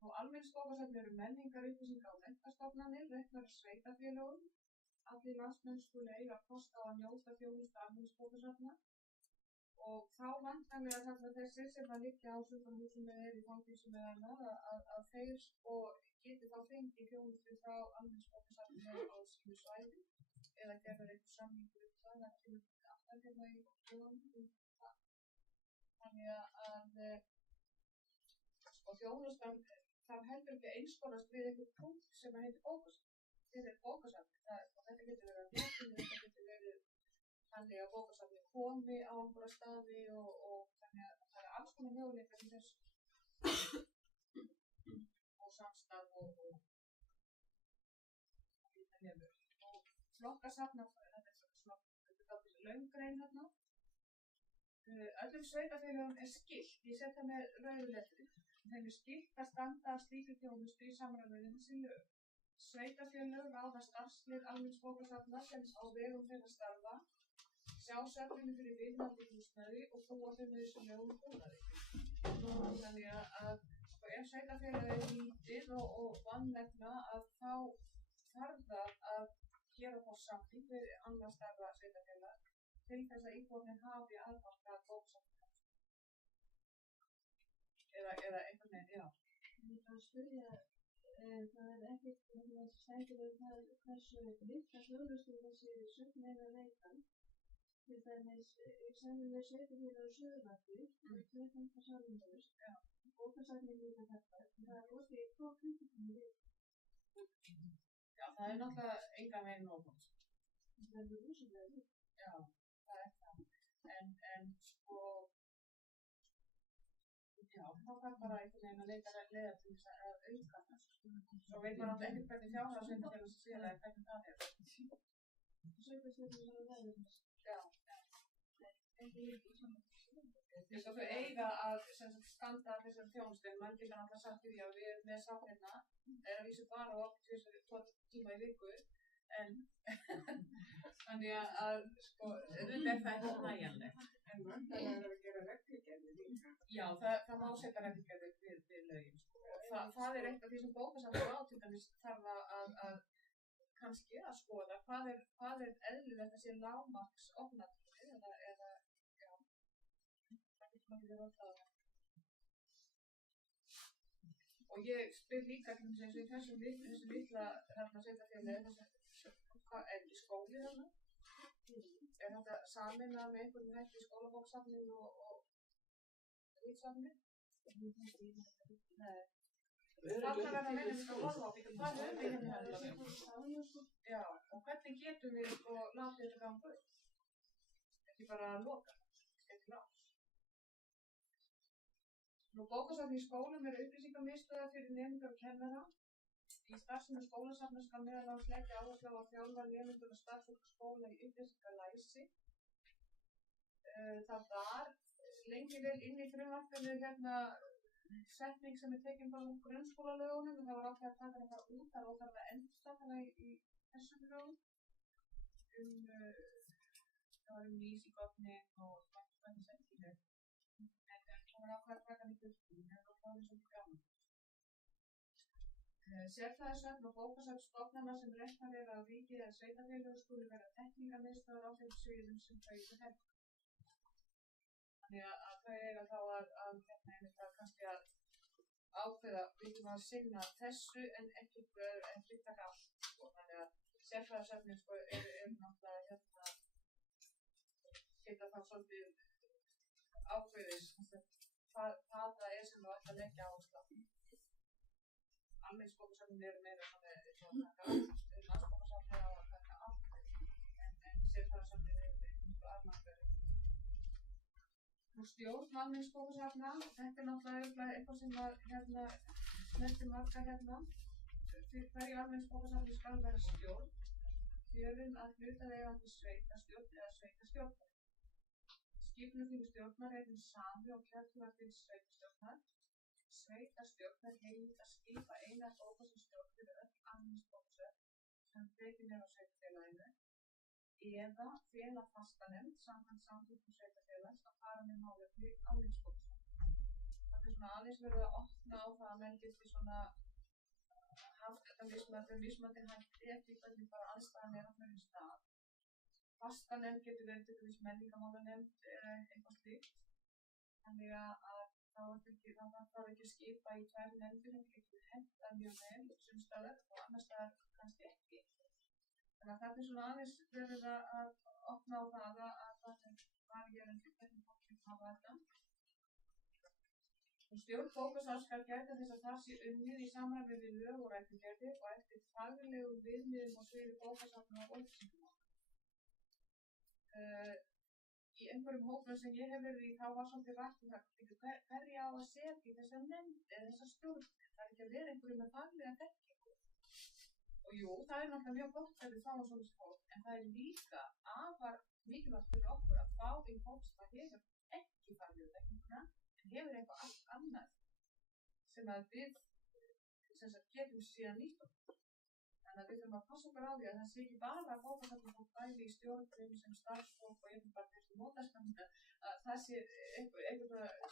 Og almenningsbókasafn eru menningar, upplýsinga og menntastofnanir, reknar af sveitarfélögum. Allir landsmenn skulu eiga kost á að njóta þjónustu almenningsbókasafna. Og þá væntanlega þarna þessir sem að liggja á sjúkrahúsum eða í fangelsum eða annað að þeir geti þá fengið þjónustu frá almenningsbókasafninu á sínu svæði eða gerður einhver samningur það kemur alltaf hérna í bókasafninu það. Þannig að þjónustan þarf heldur ekki einskorðast við einhvern punkt sem að heitir bókasafn. Þetta er bókasafn og þetta getur verið að netinu, þetta getur verið þannig að bókasafni komi á einhverja staði og þannig að það er alls konar möguleikar í þessu og samstarf og þetta hefur. Og flokkasafna, þetta er laungrein þarna. Öllum sveitarfélögum er skylt, ég set það með rauðu letri, þeim er skylt að standa að slíkri þjónustu í samræmi við þessi lög. Sveitarfélög ráða starfslið almenningsbókasafna sem á vegum þeirra starfa, sjá safninu fyrir viðhaldi húsnæði og búa þau nauðsynlegum búnaði. Þannig að ef sveitarfélög er lítið og vanmegna að þá þarf það að gera þá samning við annað starfa sveitarfélag til þess að íbúarnir hafi aðgang að bókasafninu. Eða einhvern veginn, já. Ég kann spyrja, það er ekkert stendur hversu litla þjónustu þessi söfn er að veita. Til dæmis, sennilega sveitarfélög á Suðurlandi, það er 2 salnlaust, bókasafnið líka þetta, það er opið í 2 klukkutíma við. Já, það er náttúrulega engan veginn nóg. Það er rosalega við. Já, það er það. En já, þá þarf bara einhvern veginn að leita leiða til þess að auka þessu. Svo veit maður alltaf ekkert hvernig fjárhagssveitarfélags sélega hvernig það er. Sveitarfélög sem það er þess. Já. Þess að þau eiga að standa að þessari þjónustu, en mann getur alltaf sagt því að við erum með safnina, að vísu bara á 2 tíma í viku, en þannig að auðvitað er það ekki nægjanlegt. En vantanlega er að gera reglugerðir líka. Já, það má setja reglugerðir við lögin. Það er eitt af því sem bókasafnið á til dæmis þarf að kannski að skoða hvað er eðlilegt að sé lágmarks opnartími eða já, það getur maður verið á það. Og ég spyr líka til þess að í þessu litla sveitarfélagi, hvað er í skóli þarna? Er þetta sameinað með einhverjum hætti skólabókasafnið og ritsafnið? Nei. Það þarf að menna við að horfa á því hvað höfum við hérna. Já, og hvernig getum við látið þetta ganga upp? Ekki bara að loka, ekki láta. Bókasafn í skólum eru upplýsingamiðstöðvar fyrir nemendur og kennara. Í starfsemi skólasafna skal meðal annars leggja áherslu á að þjálfa nemendur og starfsfólk skóla í upplýsingalæsi. Það var lengi vel inn í frumvarpinu setning sem er tekin bara úr grunnskólalögunum, en það var ákveðið að taka þetta út, það var óþarft að endurtaka það í þessum lögum. Það var lýsigotning og hvernig setningu. Það var ákveðið að taka hann í burtu, það var hljóðið svolítið gaman. Sérfræðisöfn og bókasafnsstofnana sem reknar eru af ríki eða sveitarfélög skulu vera þekkingarmiðstöðvar á þeim sviðum sem þau eru hefð. Þannig að þau eiga þá að kannski að ákveða við getum að sinna þessu en ekki taka allt. Þannig að sérfræðisöfnin eru náttúrulega geta þá svolítið ákveðis hvað það er sem þú ætti að leggja áherslu á. Almenningsbókasafnin eru meira landsbókasafnið á að taka allt en sérfræðisöfnin eru mjög afmarkaðri. Stjórn almenningsbókasafna, þetta er náttúrulega eitthvað sem var nefndi marga hérna. Fyrir hverju almenningsbókasafni skal vera stjórn, kjörin að hlutaðeigandi sveitarstjórn eða sveitarstjórnar. Skipulagur stjórnar er hinn sami og kjörtímabil til sveitarstjórnar. Sveitarstjórn er heimilt að skipa eina bókasafnsstjórn fyrir öll almenningsbókasöfn sem rekin er á sveitarfélaginu eða fela fastanefnd samkvæmt samþykktum sveitarfélags að fara með málefni almenningsbókasafns. Það er svona aðeins verið að opna á það að menn geti svona haft þetta mismunandi hætti eftir hvernig bara aðstæðan er á hverjum stað. Fastanefnd getur verið til dæmis menningarmálanefnd eða eitthvað slíkt. Þannig að þá þarf ekki að skipa í tvær nefndir, það getur hentað mjög vel sums staðar og annars staðar kannski ekki. Þannig að þetta er svona aðeins verið að opna á það að það er varierandi hvernig fólk getur hafa þetta. Stjórn bókasafns skal gæta þess að það sé unnið í samræmi við lög og reglugerðir og eftir faglegum viðmiðum á sviði bókasafna og upplýsingamála. Í einhverjum hópum sem ég hef verið í þá var svolítið rætt um það hverju á að setja þessar nefndir eða þessar stjórnir. Það er ekki að vera einhverju með faglega þekkingu. Og jú, það er náttúrulega mjög gott að við fáum svona fólk, en það er líka afar mikilvægt fyrir okkur að fá inn fólk sem hefur ekki faglega þekkinguna en hefur eitthvað allt annað sem að við getum síðan nýtt okkur. Þannig að við þurfum að passa okkur á því að það sé ekki bara að bókasafna fólk bæði í stjórnum sem starfsfólk og einhvern bara til mótaskamna að það sé einhverja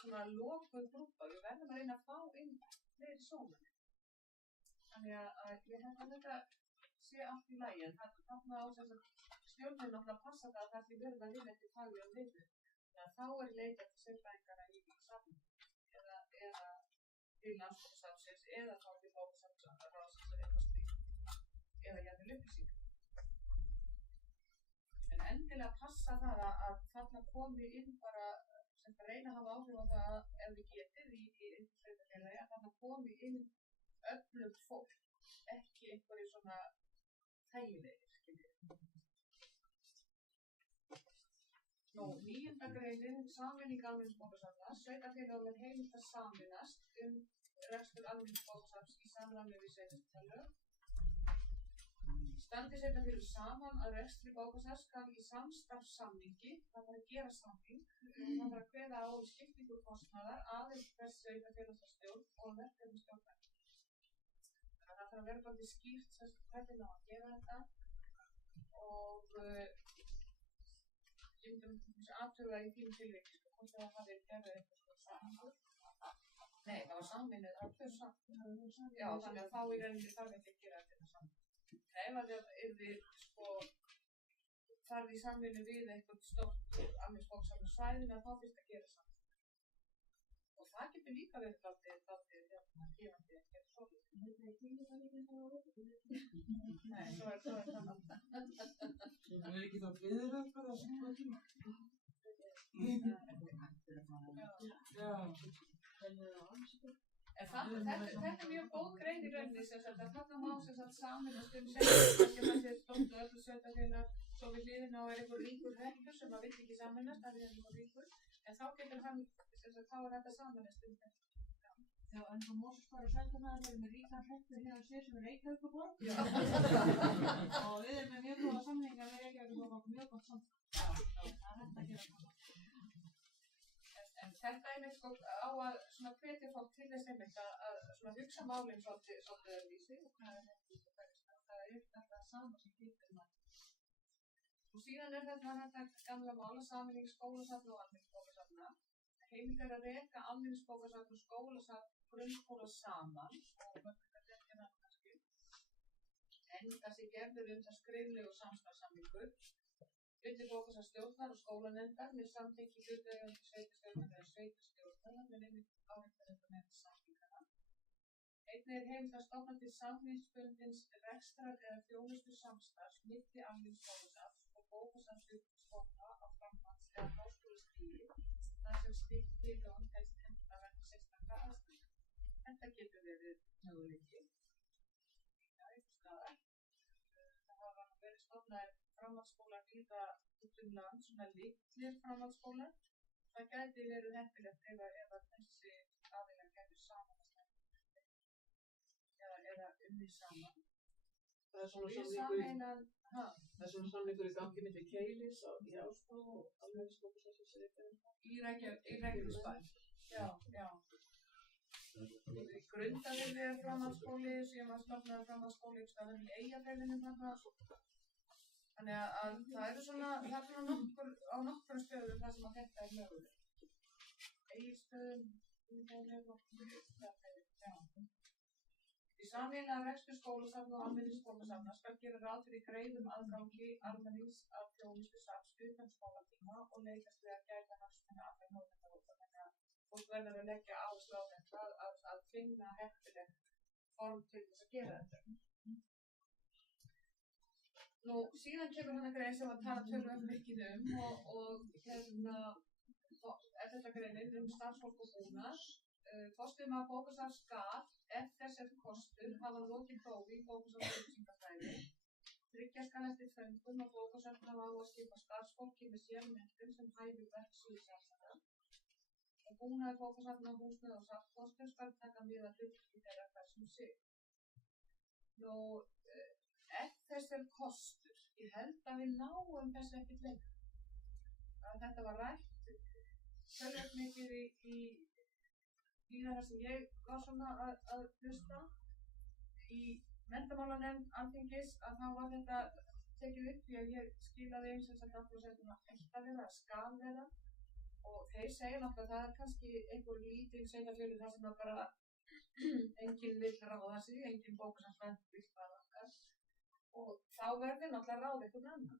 svona lokuð grúpa. Við verðum að reyna að fá inn fleiri sjónarmið. Þannig að ég held að þetta sé allt í lagi en þarna á þess að stjórnum náttúrulega passa það að það sé verið að vinna eftir faglegum vinnu. Þannig að þá er leitað til sérfræðingana í safni eða til landsbókasafnsins eða þá til bókasafnsráðsins eða eitthvað slíkt eða jafnvel upplýsingar. En endilega passa það að þarna komi inn bara sem það reyna að hafa áhrif á það ef við getið í einhverju sveitarfélagi að þarna komi inn öflugt fólk, ekki einhverju svona þægilegir, skiljið. 9. greinin, sameining almenningsbókasafna. Sveitarfélögum er heimilt að sameinast rekstur almenningsbókasafns í samræmi við sveitarfélög. Standi sveitarfélög saman að rekstri bókasafns skal í samstarfssamningi, það þarf að gera samning, það þarf að kveða á skiptingu kostnaðar, aðeins hvers sveitarfélagsstjórn og verkefnisstjórnar. Það þarf að vera bara skýrt hvernig á að gera þetta og ég myndi aðtuga í þínu tilviki, hvort það hafi gerðið eitthvað saman. Nei, það var samvinnið, það var tvö saman. Já, þannig að þá í rauninni þarf ekki að gera þetta saman. Nei, ef það yrði farið í samvinnu við eitthvað stórt almenningsbókasafna svæðinu að þá fyrst að gera saman. Og það getur líka verið dálítið gefandi að gera svoleiðis. Nei, svo er það annað. Það er ekki þá byður það bara sem hvað tíma? Já. En þetta er mjög góð grein í rauninni sem sagt að þarna má sem sagt sameinast sveitarfélag sem að sé stórt og öllu sveitarfélag svo við hliðina og einhver ríkur rektur sem að vill ekki sameinast að við erum einhver ríkur en þá getur hann sem sagt þá þetta sameinast þetta. Já, en svo Mosfellsbær og Seltjarnarnes erum við ríkan hreppur hérna á sér sem er Reykjavíkurborg. Já. Og við erum með mjög góða samninga við Reykjavíkurborg og mjög gott samning. Já. Það er hægt að gera það. En þetta einmitt sko á að svona hvetja fólk til þess einmitt að svona hugsa málinn svolítið öðruvísi og það er þetta sama sem getur maður. Og síðan er þetta gamla mála sameining skólasafna og almenningsbókasafna. Heimilt er að reka almenningsbókasafn og skólasafn grunnskóla saman og þetta er kannski. En það sé gerður það skriflegu samstarfssamningur milli bókasafnsstjórnar og skólanefndar með samþykki hlutaðeigandi sveitarstjórnar eða sveitarstjórnar með einmitt áherslu með samningana. Einnig er heimilt að stofna til samningsbundins rekstrar eða þjónustu samstarfs milli almenningsbókasafns og bókasafnsstjórna á framhalds- eða háskólastigi þar sem slíkt tilgang helst henta vegna sérstakra aðstæðna. Þetta getur verið möguleiki. Einhvers staðar. Það hafa verið stofnaðir framhaldsskólar víða út land, svona litlir framhaldsskólar. Það gæti verið heppilegt ef þessi aðilar gætu saman unnið saman. Það er svona Við samningur sameinan, það er svona samningur í gangi milli Keilis í Ásbrú og Almenningsbókasafnsins í Reykjavík. í Reykjanesbæ. Já. Grundarfirði er framhaldsskóli, síðan var stofnaður framhaldsskóli í staðinn í Eyjafirðinum þarna. Þannig að það er svona á nokkrum stöðum þar sem að þetta er mögulegt. Egilsstöðum, Í sameiginlega rekstur skólasafna og almenningsskólasafna skal gera ráð fyrir greiðum aðgangi almennings að þjónustu safns utan skólatíma og leitast við að gæta hagsmuna allra notendahópa. Þannig að fólk verður að leggja áherslu á þetta að finna heppilegt form til þess að gera þetta. Nú, síðan kemur hann að grein sem að tala tölvöld mikið og þetta greinin starfsfólk og búnað. Forstöðumaður bókasafns skal, ef þess er kostur, hafa lokið prófi í bókasafnsupplýsingafræði. Tryggja skal eftir föngum að bókasafn hafa á að skipa starfsfólki með sérmenntun sem hæfir verksvið safnara. Og búnaður bókasafna, húsnæði og safnkostur skal taka mið af hlutverki þeirra hvers sig. Nú, ef þess er kostur, ég held að við náum þessu ekkert lengur. Þetta var rætt tölvöld mikið í það sem ég var svona að hlusta í menntamálanefnd Alþingis að þá var þetta tekið upp því að ég skilaði eins og þetta alltaf setjum að ætta vera, að skal vera og þeir segja náttúrulega að það er kannski einhver lítil sveitarfélög þar sem að bara enginn vill ráða sig, enginn bókasafnsnefnd vill ráða sig og þá verður náttúrulega ráð einhvern annan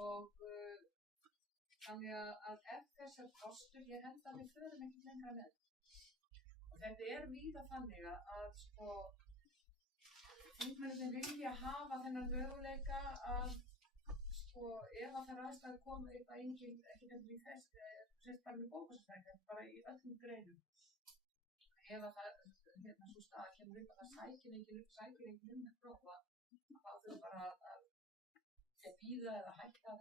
og þannig að ef þess er kostur, ég held að við förum ekkert lengra með. Og þetta er víða þannig að sko þingmennirnir vilja hafa þennan möguleika að sko ef að það aðstæður koma eitthvað enginn, ekki þetta í þess, sérst bara með bókasafnsfræði, bara í öllum greinum. Ef að það, svo staða kemur upp að það sækir enginn að prófa, þá þurfum bara að bíða eða hætta,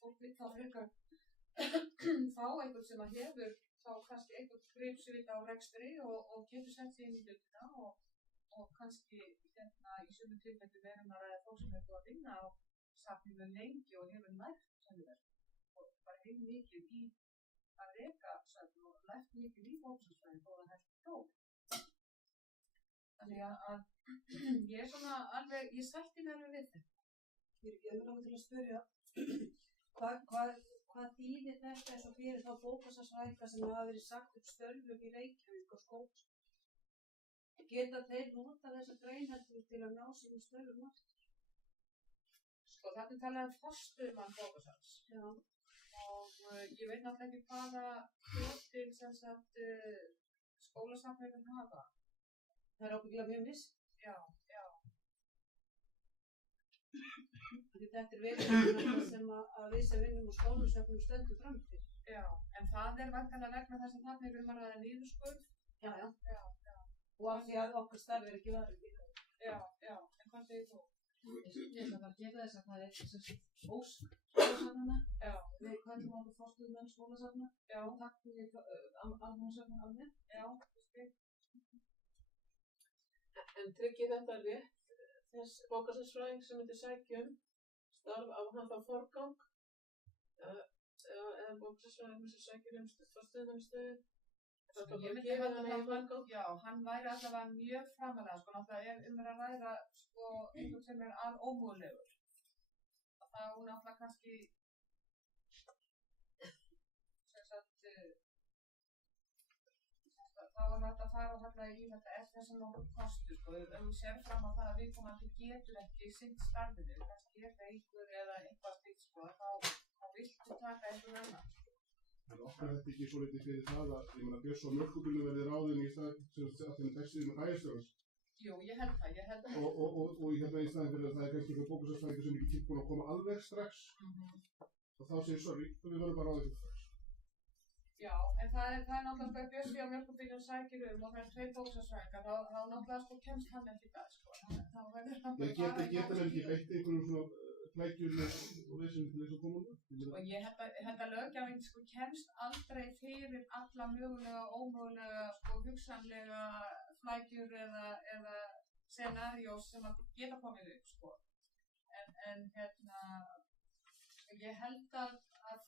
fólk vil þá frekar fá einhvern sem að hefur þá kannski einhvern gripsvita á rekstri og getur sett sig inn í hlutina og kannski í sumum tilfellum erum að ræða fólk sem er búið að vinna á safninu lengi og hefur lært töluvert og bara hefur mikið í að reka safn og lært mikið í bókasafnsfræði og það hægt próf. Þannig að ég er svona alveg, ég sætti mér alveg við þetta. Ég er náttúrulega til að spyrja hvað þýðir þetta eins og fyrir þá bókasafnsfræðinga sem hafa verið sagt upp störfum í Reykjavík og skólasafn? Geta þeir nota þessa greinheldur til að ná sínum störfum aftur? Sko þetta talaði forstöðumann bókasafns. Já. Og ég veit náttúrulega ekki hvaða hlutil sem sagt skólasafnir hafa. Það er ábyggilega mjög viss. Já. Þetta er verið sem að við sem vinnum á skólasöfnum stöndum fram fyrir. Já, en það er væntanlega vegna þess að þarna er ræða niðurskurð. Já. Og af því að okkar starf er ekki varðið. Já, en hvað segir þú? Ég ætla bara að geta þess að það er ósk skólasafnana. Já. Við kvæmum okkur forstöðumenn skólasafna. Já. Og takk við almenningssafna alveg. Já, En tryggir þetta rétt þess bókasafnsfræðing sem þetta sækjum starf á hann þá forgang eða bókasafnsfræðing sem sækjum forstöðumannstöðu? Ég myndi að hann væri allavega mjög framalega, sko, náttúrulega ef að ræða sko einhvern sem er ómögulegur. Það er hún náttúrulega kannski sem sagt þá var hægt að fara þarna í þetta eftir sem nokkuð kostur, sko, ef þú sér fram á það að viðkomandi getur ekki sinnt starfinu, kannski er veikur eða eitthvað slíkt, sko, þá viltu taka einhvern annan. En okkar þetta ekki svo litið fyrir það að, ég meina, Björns og Mjölkubílu verði ráðin í stað sem að þeim textið með bæjarstjórans. Jú, ég held það. Og í staðin fyrir að það er kannski eitthvað bókasafnsfræðingur sem ekki tilbúin að koma alveg strax. Og þá segir sorry, við verðum bara ráðið strax. Já, en það er náttúrulega Björns og Mjölkubílu sækir og það er 2 bókasafnsfræðingar, þá náttúrulega sko kemst hann ekki það, sko. Þá verður hann bara Geta menn ekki beitt einhverjum svona flækjum og vissin til þess að koma úr? Og ég held að löggjafinn sko kemst aldrei fyrir alla mögulega og ómögulega sko hugsanlega flækjur eða scenariós sem að geta komið upp, sko. En ég held að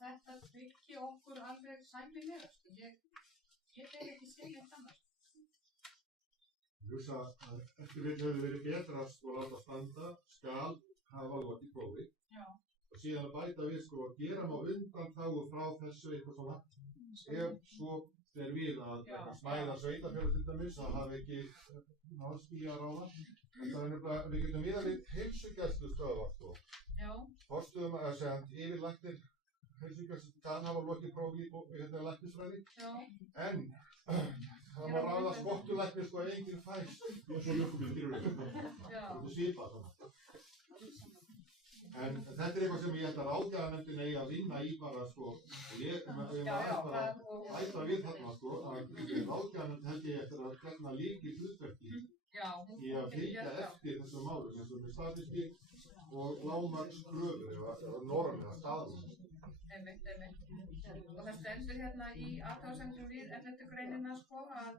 þetta tryggi okkur alveg sæmilega, sko. Ég þeir ekki segja þetta annars. Ég hugsa að eftir við hefur verið betra að sko láta standa, skal hafa lokið prófi. Já. Og síðan að bæta við sko að gera má undanþágu frá þessu eitthvað svona. Ef svo er við að smæða sveitarfélag til dæmis að hafa ekki náðskýja að ráða. En það er nefnilega, við getum við heilsugæslustöðvar sko. Já. Forstöðum að segja yfirlæknir heilsugæslu kann hafa lokið prófi í læknisfræði. Já. En það má ráða skottulæknir sko að enginn fæst og svo mjölkubildir við. Þetta er svipað svona. En þetta er eitthvað sem ég held að ráðgjafarnefndin eigi að vinna í bara sko, og ég maður bara hætta við þarna sko, að ráðgjafarnefnd held ég eftir að gegna lykilhlutverki í að fylgja eftir þessum málum eins og með statistík og lágmarkskröfur eða norm eða staðum. Einmitt. Og það stendur hérna í athugasemdum við 11. greinina sko að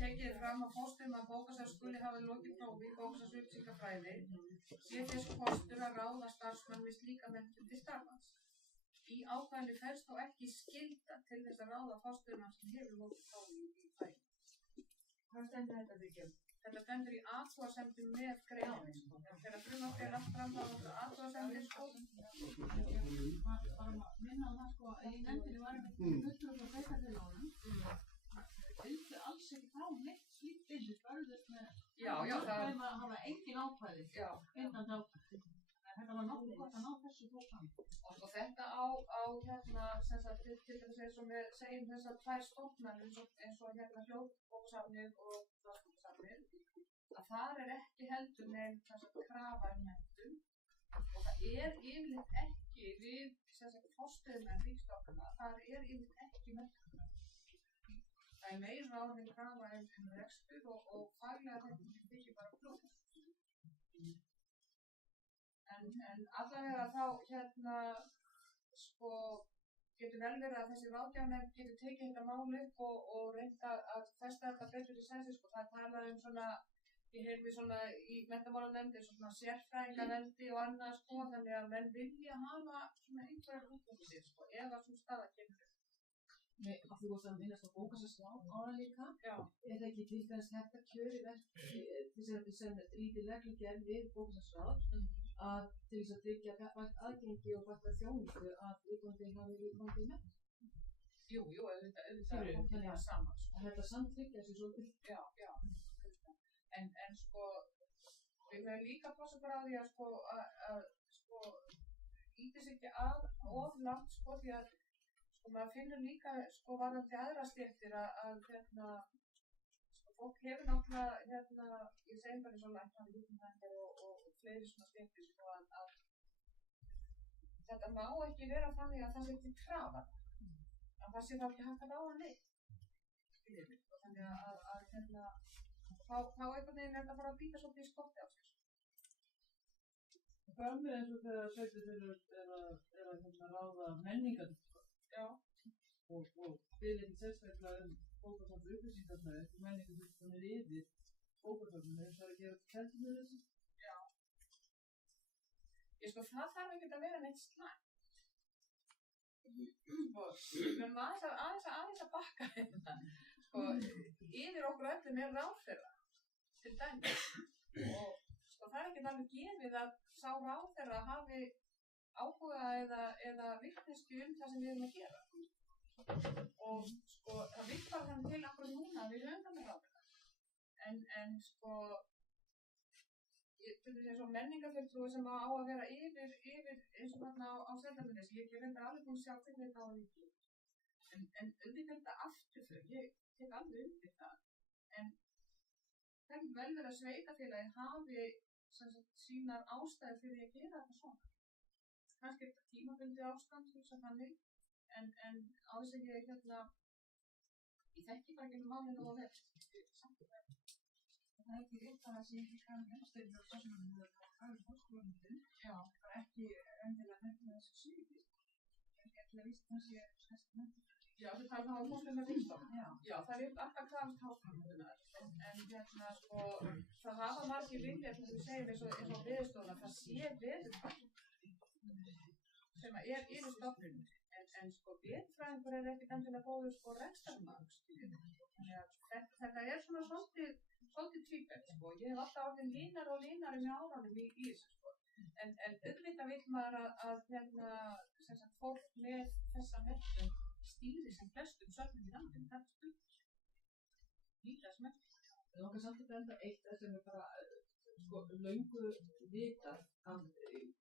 tekið fram að fóstum að bókasafn skuli hafa lokið prófi í bókasafnsupplýsingafræði sé þess kostur að ráða starfsmann með slíka menntun til starfans. Í ákvæðinu felst þó ekki skylda til þess að ráða fósturmann sem hefur lokið prófi í fræði. Hvað stendur þetta fyrir? Þetta stendur í athugasemdum með greininni sko. Þegar frumvarpið er lagt fram þá er þetta athugasemdir sko. Bara minna á það sko að í nefndinni var einmitt fulltrúi frá sveitarfélögunum. Vildu alls ekki fá neitt slíkt inn, þið börðust með það hafa engin ákvæði innan þá. Þetta var nokkuð gott að ná þessu fram. Og þetta á hérna, sem sagt, til dæmis eins og við segjum þessar tvær stofnanir eins og hérna hljóðbókasafnið og hlaðbókasafnið, að þar er ekki heldur neinn krafa menntun og það er yfirleitt ekki við forstöðumenn ríkisstofnana, þar er yfirleitt ekki menntun. Það er meira orðin krafa rekstur og faglega þetta þykir bara plús. En allavega þá hérna sko getur vel verið að þessi ráðgjafarnefnd getur tekið þetta mál upp og reynda að festa þetta betur í sensi sko. Það er talað svona, ég heyrði svona í menntamálanefnd eins og svona sérfræðingaveldi og annað sko, þannig að menn vilja hafa svona einhverjar útgóðsir sko, ef að svona staða kemur. Þú varst að minnast á bókasafnsráð ára líka. Já. Er það ekki til dæmis þetta kjöri verk sem lítið reglugerð við bókasafnsráð að til þess að tryggja bætt aðgengi og bætta þjónustu að viðkomandi hafi viðkomandi menn? Jú, auðvitað er það saman. Að þetta samtryggja sig svolítið. Já. En sko, við höfum líka passa bara á því að sko, ítist ekki að of langt sko því að maður finnur líka sko varðandi aðra stéttir að hérna sko fólk hefur náttúrulega ég segi bara eins og læknar og fleiri svona stéttir sko að þetta má ekki vera þannig að það sé til krafa að það sé þá ekki hægt að ráða neitt og þannig að hérna þá einhvern veginn er þetta bara að býta svolítið í skotti á sér. Hvað með eins og þegar sveitarfélög er að ráða menningar Já. Og fyrir ekki sérstaklega bókasafns upplýsingafræði eftir menningarfulltrúnir yfir bókasafninu er það að gera keldur með þessu? Já. Sko það þarf ekki að vera neitt slæmt. Við erum aðeins að bakka hérna. Sko yfir okkur öllum er ráðherra til dæmis og sko það er ekki alveg gefið að sá ráðherra hafi áhuga eða vitneskju það sem við erum að gera. Og sko það virkar þannig til akkur núna við höfum það með ráðherra. En sko til þess eins og menningarfulltrúi sem á að vera yfir eins og þarna á Seltjarnarnesi, ég reyndar alveg búin að sjá hvernig þetta á líki. En auðvitað þetta afturför, ég tek alveg undir það. En það er vel verið að sveitarfélagi hafi sínar ástæður fyrir að gera þetta svona. Kannski er þetta tímabundið ástand, hugsa þannig, en á þess að ég ég þekki bara ekki málinu og vel. Það er ekki rétt að það sé ekki kannan umstæðið á sásumum að það er fórskólanum. Já. Það er ekki endilega nefnir þessu sýði. Ég er ekki að vísa það sé skæst nefnir. Já, þetta er það á fórskólanum ríkstofn. Já, það er alltaf krafist háskólanum. En sko, það hafa margir vilja til að segja eins og Veðurstofan, það sé veðurfar sem yfir stofnunum, en sko veðurfræðingur ekkert endilega góður sko rekstrarmaður. Þetta svona svolítið tvíbent, sko. Ég hef alltaf orðið línari og línari með árunum í þessu, sko. En auðvitað vill maður að fólk með þessa menntun stýri sem flestum söfnum í landinu, það spurning. Líka smelt. Það er okkar samt að benda eitt sem bara sko löngu vitað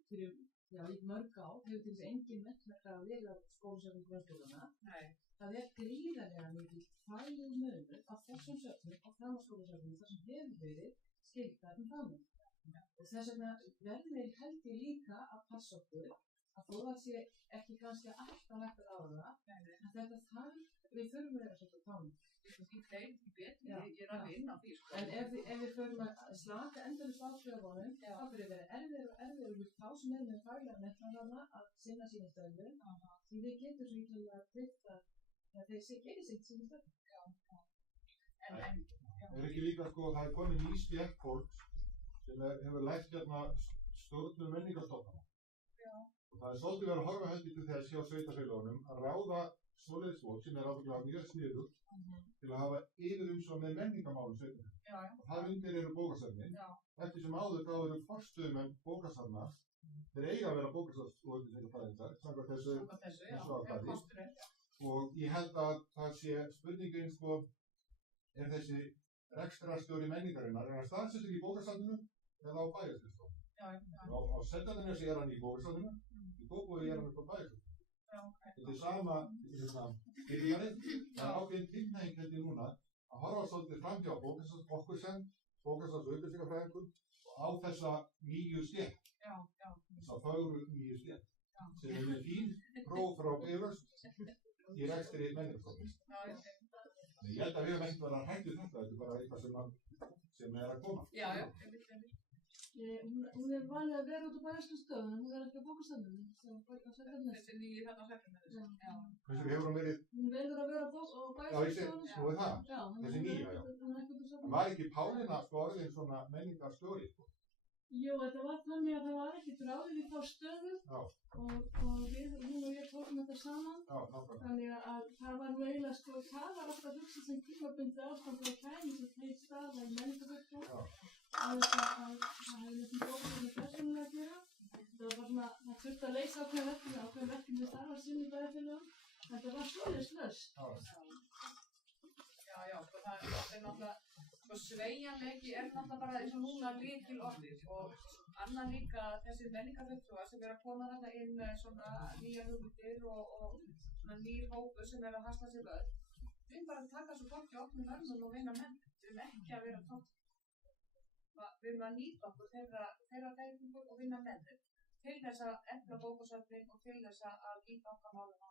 fyrir í mörg ár hefur til þess engin menntun að vera skólasöfnum grunnskólana. Nei. Það gríðarlega mikil faglegur munur á þessum söfnum og framhaldsskólasöfnum þar sem hefur verið skylda framhaldsskóla. Og þess vegna verður við held ég líka að passa okkur að þó það sé ekki kannski alltaf hægt að ára það, en þetta þarf, við þurfum að vera svolítið tánum. Ég er alveg inn á því, sko. En ef við förum að slaka endalaust á skjöfunum, þá fyrir að vera erfiður þá sem með faglega menntun að sinna sínum störfum, því við getum svo ítlulega að tryggt að þeir geti sitt sínum störfum. Er ekki líka sko, það komið ný stétt fólks sem hefur lært stjórnum menningarstofnana. Og það svolítið verið að horfa heldur til þess hjá sveitarfélögunum að ráða svoleiðis fólk sem ábyggilega mjög sniðugt til að hafa yfirumsjón með menningarmálum sveitarfélaga. Og þar undir eru bókasafnin. Eftir sem áður þá eru forstöðumenn bókasafna, þeir eiga að vera bókasafnsfræðingar, samkvæmt þessu ákvæði. Og ég held að það sé spurningin sko, er þessi rekstrarstjóri menningarinnar, er hann staðsettur í bókasafninu eða á bæjarskrifstofu? Á Seltjarnarnesi er hann í bókasafninu, í Kópavogi er hann upp á bæjarskrifstofu. Þetta er sama byrjarinn, það er ákveðin tilhneiging hérna núna að horfa svolítið fram hjá okkur sem bókasafnsupplýsingafræðingum á þessa nýju stétt, þessa fögru nýju stétt, sem er með fín próf frá Bifröst í rekstri menningarstofnunar. Ég held að við hefum ekkert verið að hægt þetta er bara eitthvað sem er að koma. Hún er vanið að vera út á bæjarskrifstofunum, hún er ekki á bókasafninu, þessi nýju þarna á Seltjarnarnesi. Hversu hefur hún verið? Hún verður að vera á bæjarskrifstofunum. Já, ég sé, það, þessi nýja, Það var ekki Pálína orðin svona menningarstjóri? Jú, þetta var þannig að það var ekkert ráðið í þá stöðu og hún og ég tókum þetta saman. Þannig að það var eiginlega sko, það var alltaf hugsað sem tímabundið ástand og kæmi sem heit staða í menningarverkefni. Það hefði næstum bókað með persónulega að gera. Það var bara svona, það þurfti að leysa ákveðin verkefni þar var sinni bæjarfélögum. Þetta var svoleiðis laust. Já, sko það er náttúrulega, sko sveigjanleiki er náttúrulega bara eins og núna lykil orðið og annað líka þessi menningarfulltrúar sem að koma þarna inn með svona nýjar hugmyndir og svona nýr hópur sem að hasla sér völd. Við erum bara að taka svo fólki opnum örmum og vinna menn, við erum ekki að vera tótt. Við erum að nýta okkur þeirra þeigingur og vinna menn til þess að efla bókasöfnin og til þess að líka okkar málum á.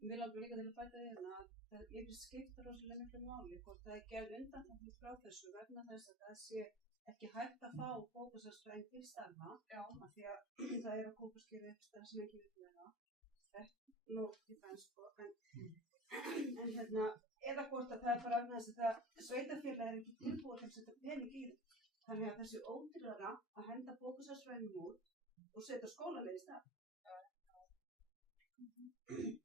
Mér langar líka til að bæta hérna að það skipta rosalega miklu máli hvort það gerð undantekning frá þessu vegna þess að það sé ekki hægt að fá bókasafnsfræðing til starfa af því að það er að kópaskeri eitthvað sem ekki vil vera. Þetta er nóg til þann sko en hérna eða hvort að það er bara vegna þess að sveitarfélag er ekki tilbúið til að setja pening í það. Þannig að þessi ódýrara að henda bókasafnsfræðingum út og setja skólaleg í stað.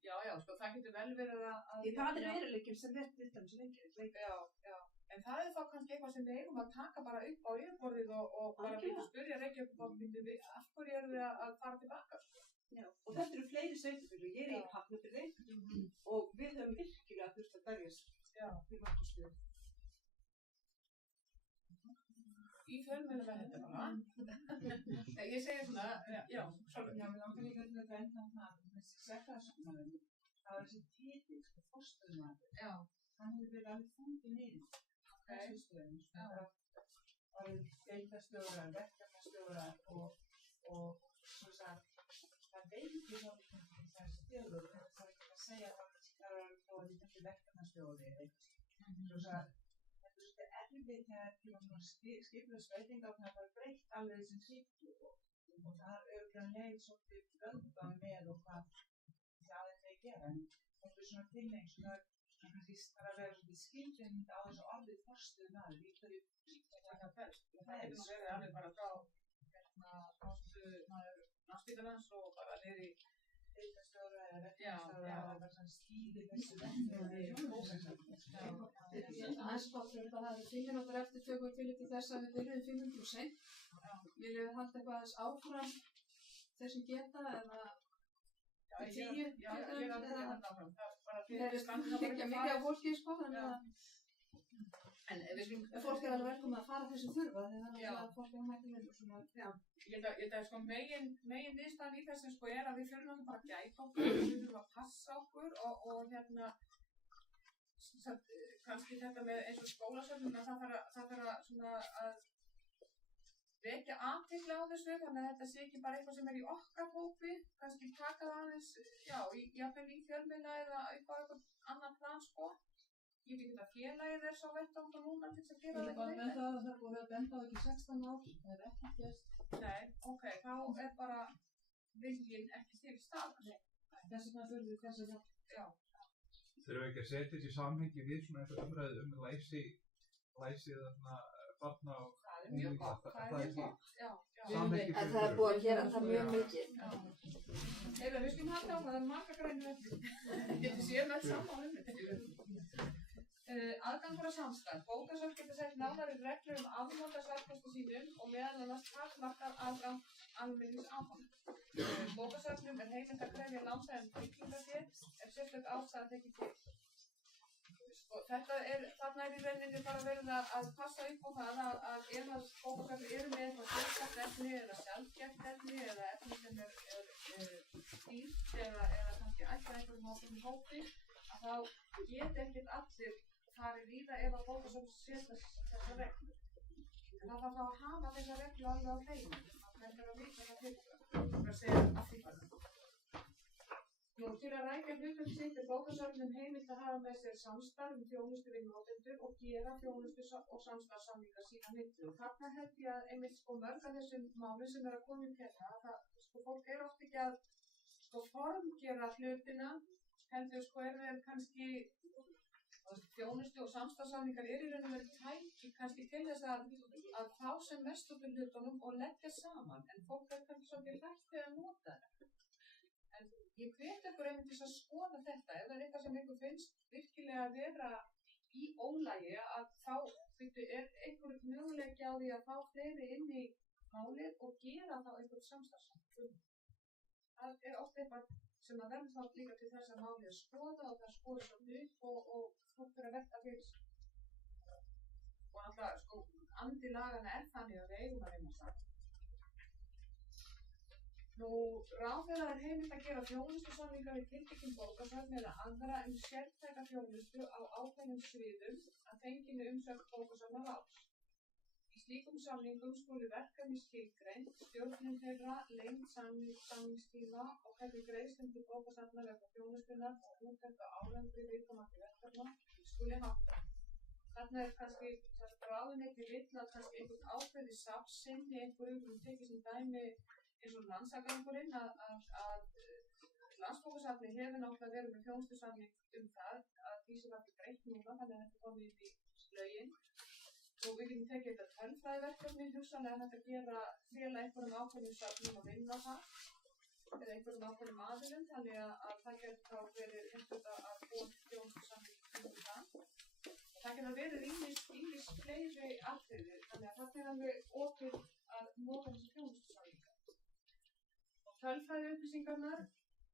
Já, sko það getur vel verið að það er veruleikinn sem er til dæmis Reykjavík. Já, en það er þá kannski eitthvað sem við eigum að taka bara upp á yfirborðið og bara byrja að spyrja Reykjavík af hverju erum við að fara tilbaka, sko. Já, og þetta eru fleiri sveitarfélög, ég er í Hafnarfirði og við höfum virkilega þurft að berjast við vatnastöðu. Í fjölmiðlum þetta bara. Ég segi svona, Mér langar líka til að benda að þessi sérfræðisöfnarinn, það var þessi titill, forstöðumaður. Hann hefur verið alveg fundið niður þessu stöðum. Það var deildarstjórar, verkefnastjórar og svo það veitir svolítið þessi stjóður, það er ekki að segja að það er ekki verkefnastjóri eða eitthvað. Þetta er erfitt þegar skipulagsbreytingar og það var breytt alveg þessum sýttu og það er auðvitað leið svolítið völdan með og hvað það er þeir gera en þetta er svona tilneiging, svona kannski bara að vera svona skilgreining á þessu orðið forstöðumaður, í hverju það felst. Það getur nú verið alveg bara frá forstöðumaður Landspítalans og bara niður í deildarstjóra eða rektorstjóra eða bara svona skýrir þessu verkefni. Aðeins fátur það eru 5 mínútur eftir tökum við til þess að við byrjuðum 500%. Viljum við halda eitthvað aðeins áfram þeir sem geta eða 10 ég er aldrei að halda áfram. Það er ekki mikið af fólki sko, þannig að fólk er alveg velkomið að fara þessi þurfa þannig að fólk er hægt að vinna. Ég held að sko megin niðurstaðan í þessu sko er að við þurfum bara að gæta okkur, við þurfum að passa okkur og kannski þetta með eins og skólasöfnum að það þarf að svona að vekja athygli á þessu þannig að þetta sé ekki bara eitthvað sem er í okkar hópi, kannski taka það aðeins, jafnvel í fjölmiðla eða eitthvað annan plan sko. Ég veit ekki að félagið er svo vettvangur núna til þess að gera það. Ég með það er búið að benda á ekki 16 ár, það er ekki gert. Nei, ok, þá er bara viljinn ekki til staðar. Þess vegna þurfum við þess að já. Þurfum við ekki að setja þessi samhengi við svona eitthvað umræðu læsi þarna barna og það er mjög gott, það er gott, já. En það er búið að gera það mjög mikið. Við skulum halda á það er marga greinir eftir. Getur séð með saman þetta. Aðgangur að samstarf. Bókasöfn getur sett nánari reglur afnotasverkosti sínum og meðal annars takmarkað aðgang almennings að honum. Bókasöfnum er heimilt að krefja lánsæðan tryggingarfé ef sérstök ástæða tekið til. Þarna er í rauninni bara verið að passa upp á það að ef að bókasöfn eru með eitthvað sérstakt efni eða sjálfgert efni eða efni sem er dýrt eða kannski ætla einhverjum ákveðnum hópi að þá geti ekkert allir farið í það ef að bókasöfn setja þessa reglur. En það þarf að hafa þessa reglu alveg á hreinu. Það verður að vita það fyrir það að segja að því bara. Til að rækja hlutverk sitt er bókasöfnum heimilt að hafa með sér samstarf þjónustu við notendur og gera þjónustu og samstarfssamninga sína milli. Og þarna held ég að einmitt mörg af þessum málum sem er að koma upp hérna, að fólk er oft ekki að formgera hlutina, heldur er þeir kannski þjónustu og samstarfssamningar í raun og veru tæki kannski til þess að fá sem mest út úr hlutunum og leggja saman, en fólk er kannski svolítið hrætt við að nota þetta. En ég hvet ykkur einmitt til að skoða þetta, ef það er eitthvað sem ykkur finnst virkilega að vera í ólagi að þá er einhver möguleiki á því að fá fleiri inn í málið og gera þá einhver samstarfssamning. Það er oft eitthvað sem að verður þá líka til þess að málið að skoða og það skoður svo upp og fólk er að velta fyrir sig. Og alltaf, andi lagana er þannig að við eigum að reyna það. Ráðherra er heimilt að gera þjónustusamninga við tiltekinn bókasöfn eða aðra sértæka þjónustu á ákveðnum sviðum að fenginni umsögn bókasafnaráðs. Í slíkum samningum skulu verkefni skilgreind, stjórnun þeirra, lengd samningstíma og hvernig greiðslum til bókasafna vegna þjónustunnar og úttekt á árangri viðkomandi verkefna skuli háttað. Þarna er kannski ráðuneyti vill að kannski einhvern ákveði safnsinni einhverjum tekið sem dæmi eins og landsagangurinn að Landsbókasafnið hefur náttúrulega verið með þjónustusamning það að því sem var breytt núna, þannig að þetta komið inn í lögin. Og við getum tekið þetta tölfræðiverkefni, hugsanlega hægt að gera fela einhverjum ákveðnum safnum að vinna það eða einhverjum ákveðnum aðilum, þannig að það getur þá verið einhvern að búa þjónustusamning um það. Það getur verið ýmis fleiri atriði, þannig að það er alveg opið að nota þessi þjónustusamninga. Tölfræði upplýsingarnar.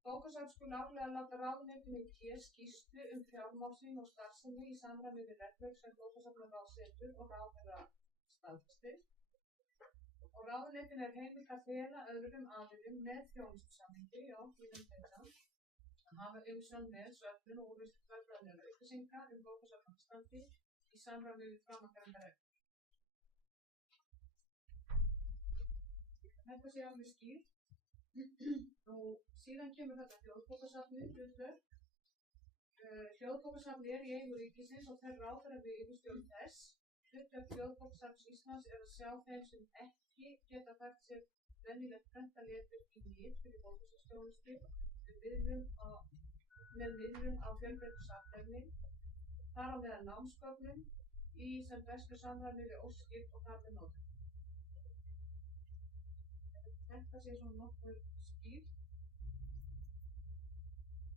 Bókasafn skulu árlega láta ráðuneytinu í té skýrslu fjármál sín og starfsemi í samræmi við reglur sem bókasafnaráð setur og ráðherra staðfestir. Og ráðuneytinu er heimilt að fela öðrum aðilum með þjónustusamningi, að hafa umsjón með söfnun og úrvinnslu tölfræðilegra upplýsinga bókasafn á Íslandi í samræmi við framangreinda reglur. Þetta sé alveg skýrt. Síðan kemur þetta hljóðbókasafnið hlutverk. Hljóðbókasafnið er í eigu ríkisins og fer ráðherra við yfirstjórn þess. Hlutverk Hljóðbókasafns Íslands er að sjá þeim sem ekki geta fært sér venjulegt prentaletur í lit fyrir bókasafnsþjónustu með miðlun á fjölbreyttu safnefni þar á meðal námsgögnum í sem bestu samræmi við óskir og þar með notum. Þetta sé svona nokkuð skýrt.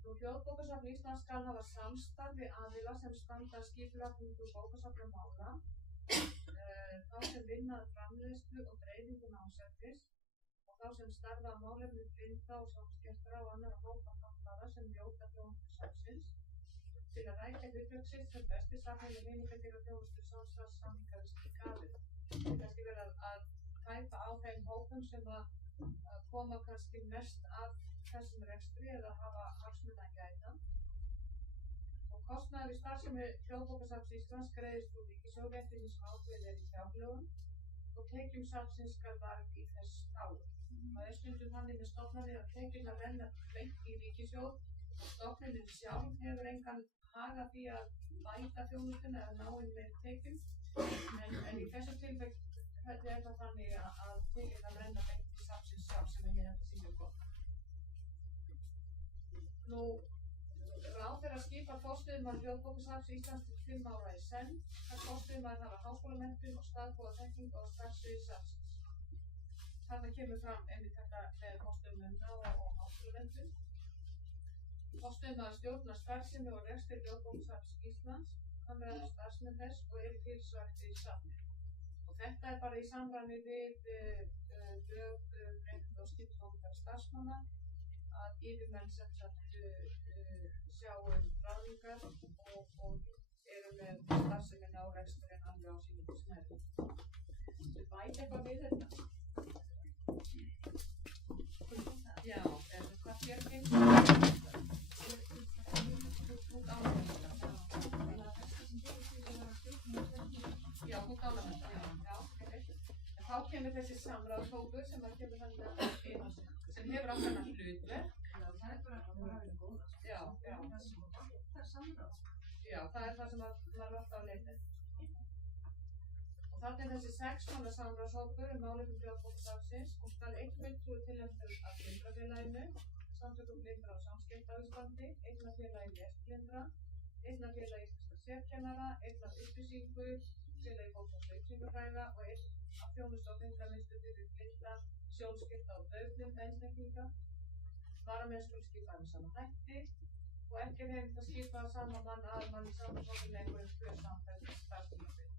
Hljóðbókasafn Íslands skal hafa samstarf við aðila sem standa að skipulagningu bókasafnamála, þá sem vinna að framleiðslu og dreifingu námsefnis og þá sem starfa að málefnum blinda og sjónskertra og annarra hópa fatlaðra sem njóta þjónustu safnsins til að rækja hlutverk sitt sem besti samfélag heimildir og þjónustu samstarfssamninga við slíka aðila. Það er kannski verið að tæpa á þeim hópum sem að koma kannski mest af þessum rekstri eða hafa hagsmuna að gæta. Og kostnaður við starfsemi Hljóðbókasafns Íslands greiðist úr ríkissjóði eftir því sem ákveðið er í fjárlögum og tekjum safnsins skal varið í þess þágu. Það er stundum þannig með stofnanir að tekjurnar renna beint í ríkissjóð og stofnunin sjálf hefur engan hag af því að bæta þjónustuna eða ná inn meiri tekjum, en í þessu tilfelli er það þannig að tekjurnar renna beint í safnsins sjálf sem ég held að sé mjög gott. Nú, ráðherra skipar forstöðumann Hljóðbókasafns Íslands til 5 ára í senn, þar forstöðumaður hafa háskólamenntun og staðgóða þekkingu á starfssviði safnsins. Þarna kemur fram einmitt þetta með forstöðumennina og háskólamenntun. Forstöðumaður stjórnar starfsemi og rekstri Hljóðbókasafns Íslands, hann verður starfsmenn þess og eru fyrirsvartir í safni. Og þetta er bara í samræmi við lög rétt og skipt opinberra starfsmanna að yfirmenn sem sagt sjá ráðningar og eru með starfsemina og reksturinn alveg á sínum smerri. Þú bæti eitthvað við þetta? Já, hvað þér finnst? Þú ánægir þetta? Já, þú ánægir þetta, já, en þá kemur þessi samráðshópur sem að kemur þannig inn sem hefur alltaf hann hlutverk. Það er bara að vera góð. Já. Það er samráð. Já, það er það sem maður er alltaf að leita. Og þarna er þessi 6 manna samráðshópur málefni Hljóðbókasafnsins og skal einn fulltrúi tilnefndur af Blindrafélaginu, Samtökum blindra og sjónskertra á Íslandi, einn af félagi lesblindra, einn af félagi íslenskra sérkennara, einn af upplýsingu, félagi bókar og upplýsingafræða og einn af þjónustu og fengamiðstöð fyrir blinda, sjónskerta og daufblinda einstaklinga. Varamenn skulu skipa með sama hætti og ekki er heimilt að skipa sama mann aðalmann í samfélagi með einhverjum 2 samfellt starfstímabil.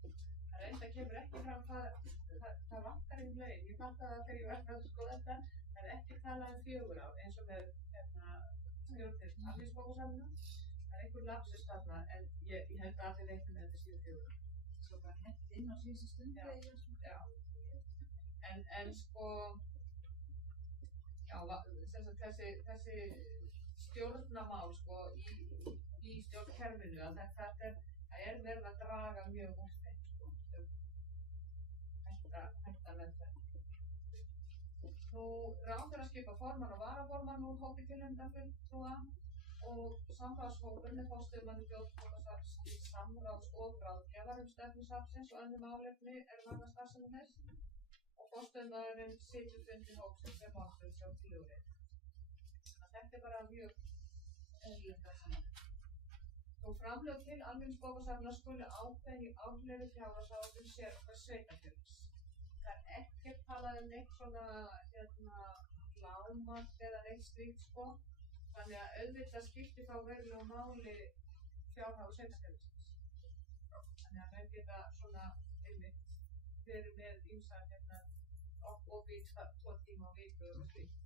Það reynda kemur ekki fram hvað vantar í lögin. Ég fatt það þegar ég var að skoða þetta. Það er ekki talað 4 ár eins og með stjórnir Alþýðubókasafninu. Það er einhver lapsus þarna en ég held að allir reikna með þetta séu 4 ár. Svo bara hent inn á síðustu stundu. Já. En sko, já, þessi stjórnarmál sko í stjórnkerfinu að það er verið að draga mjög úr þeim sko, hætta með þetta. Nú ráðherra skipa formann og varaformann úr hópi tilnefndra fulltrúa og samráðshópur með forstöðumanni Hljóðbókasafns í samráðs- og ráðgjafar stefnu safnsins og önnur málefni er varða starfsemi þess. Og forstöðumaðurinn situr fundi hópsins sem áttur sjá tillögur. Þetta er bara mjög eðlilegt að segja. Nú framlög til almenningsbókasafna skulu ákveðin í árlegri fjárhagsáætlun sérhvers sveitarfélags. Það er ekkert talað neitt svona lágmark eða neitt slíkt sko. Þannig að auðvitað skiptir þá verulega máli fjárhag sveitarfélagsins. Þannig að þau geta svona einmitt verið með ýmsa og við 2 tíma á viku og slíkt.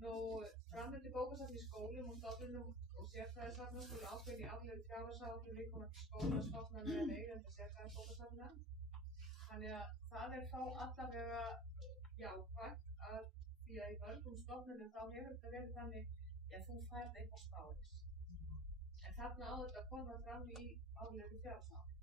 Nú, framlög bókasafn í skólum og stofnunum og sérfræðisafna skulu ákveðin í árlegri fjárhagsáætlun viðkomandi skóla, stofnana eða eigenda sérfræðibókasafna. Þannig að það er þá allavega jákvætt að því að í mörgum stofnunum þá hefur þetta verið þannig að þú færð eitthvað spáðis. En þarna á þetta að koma fram í árlegri fjárhagsáætlun.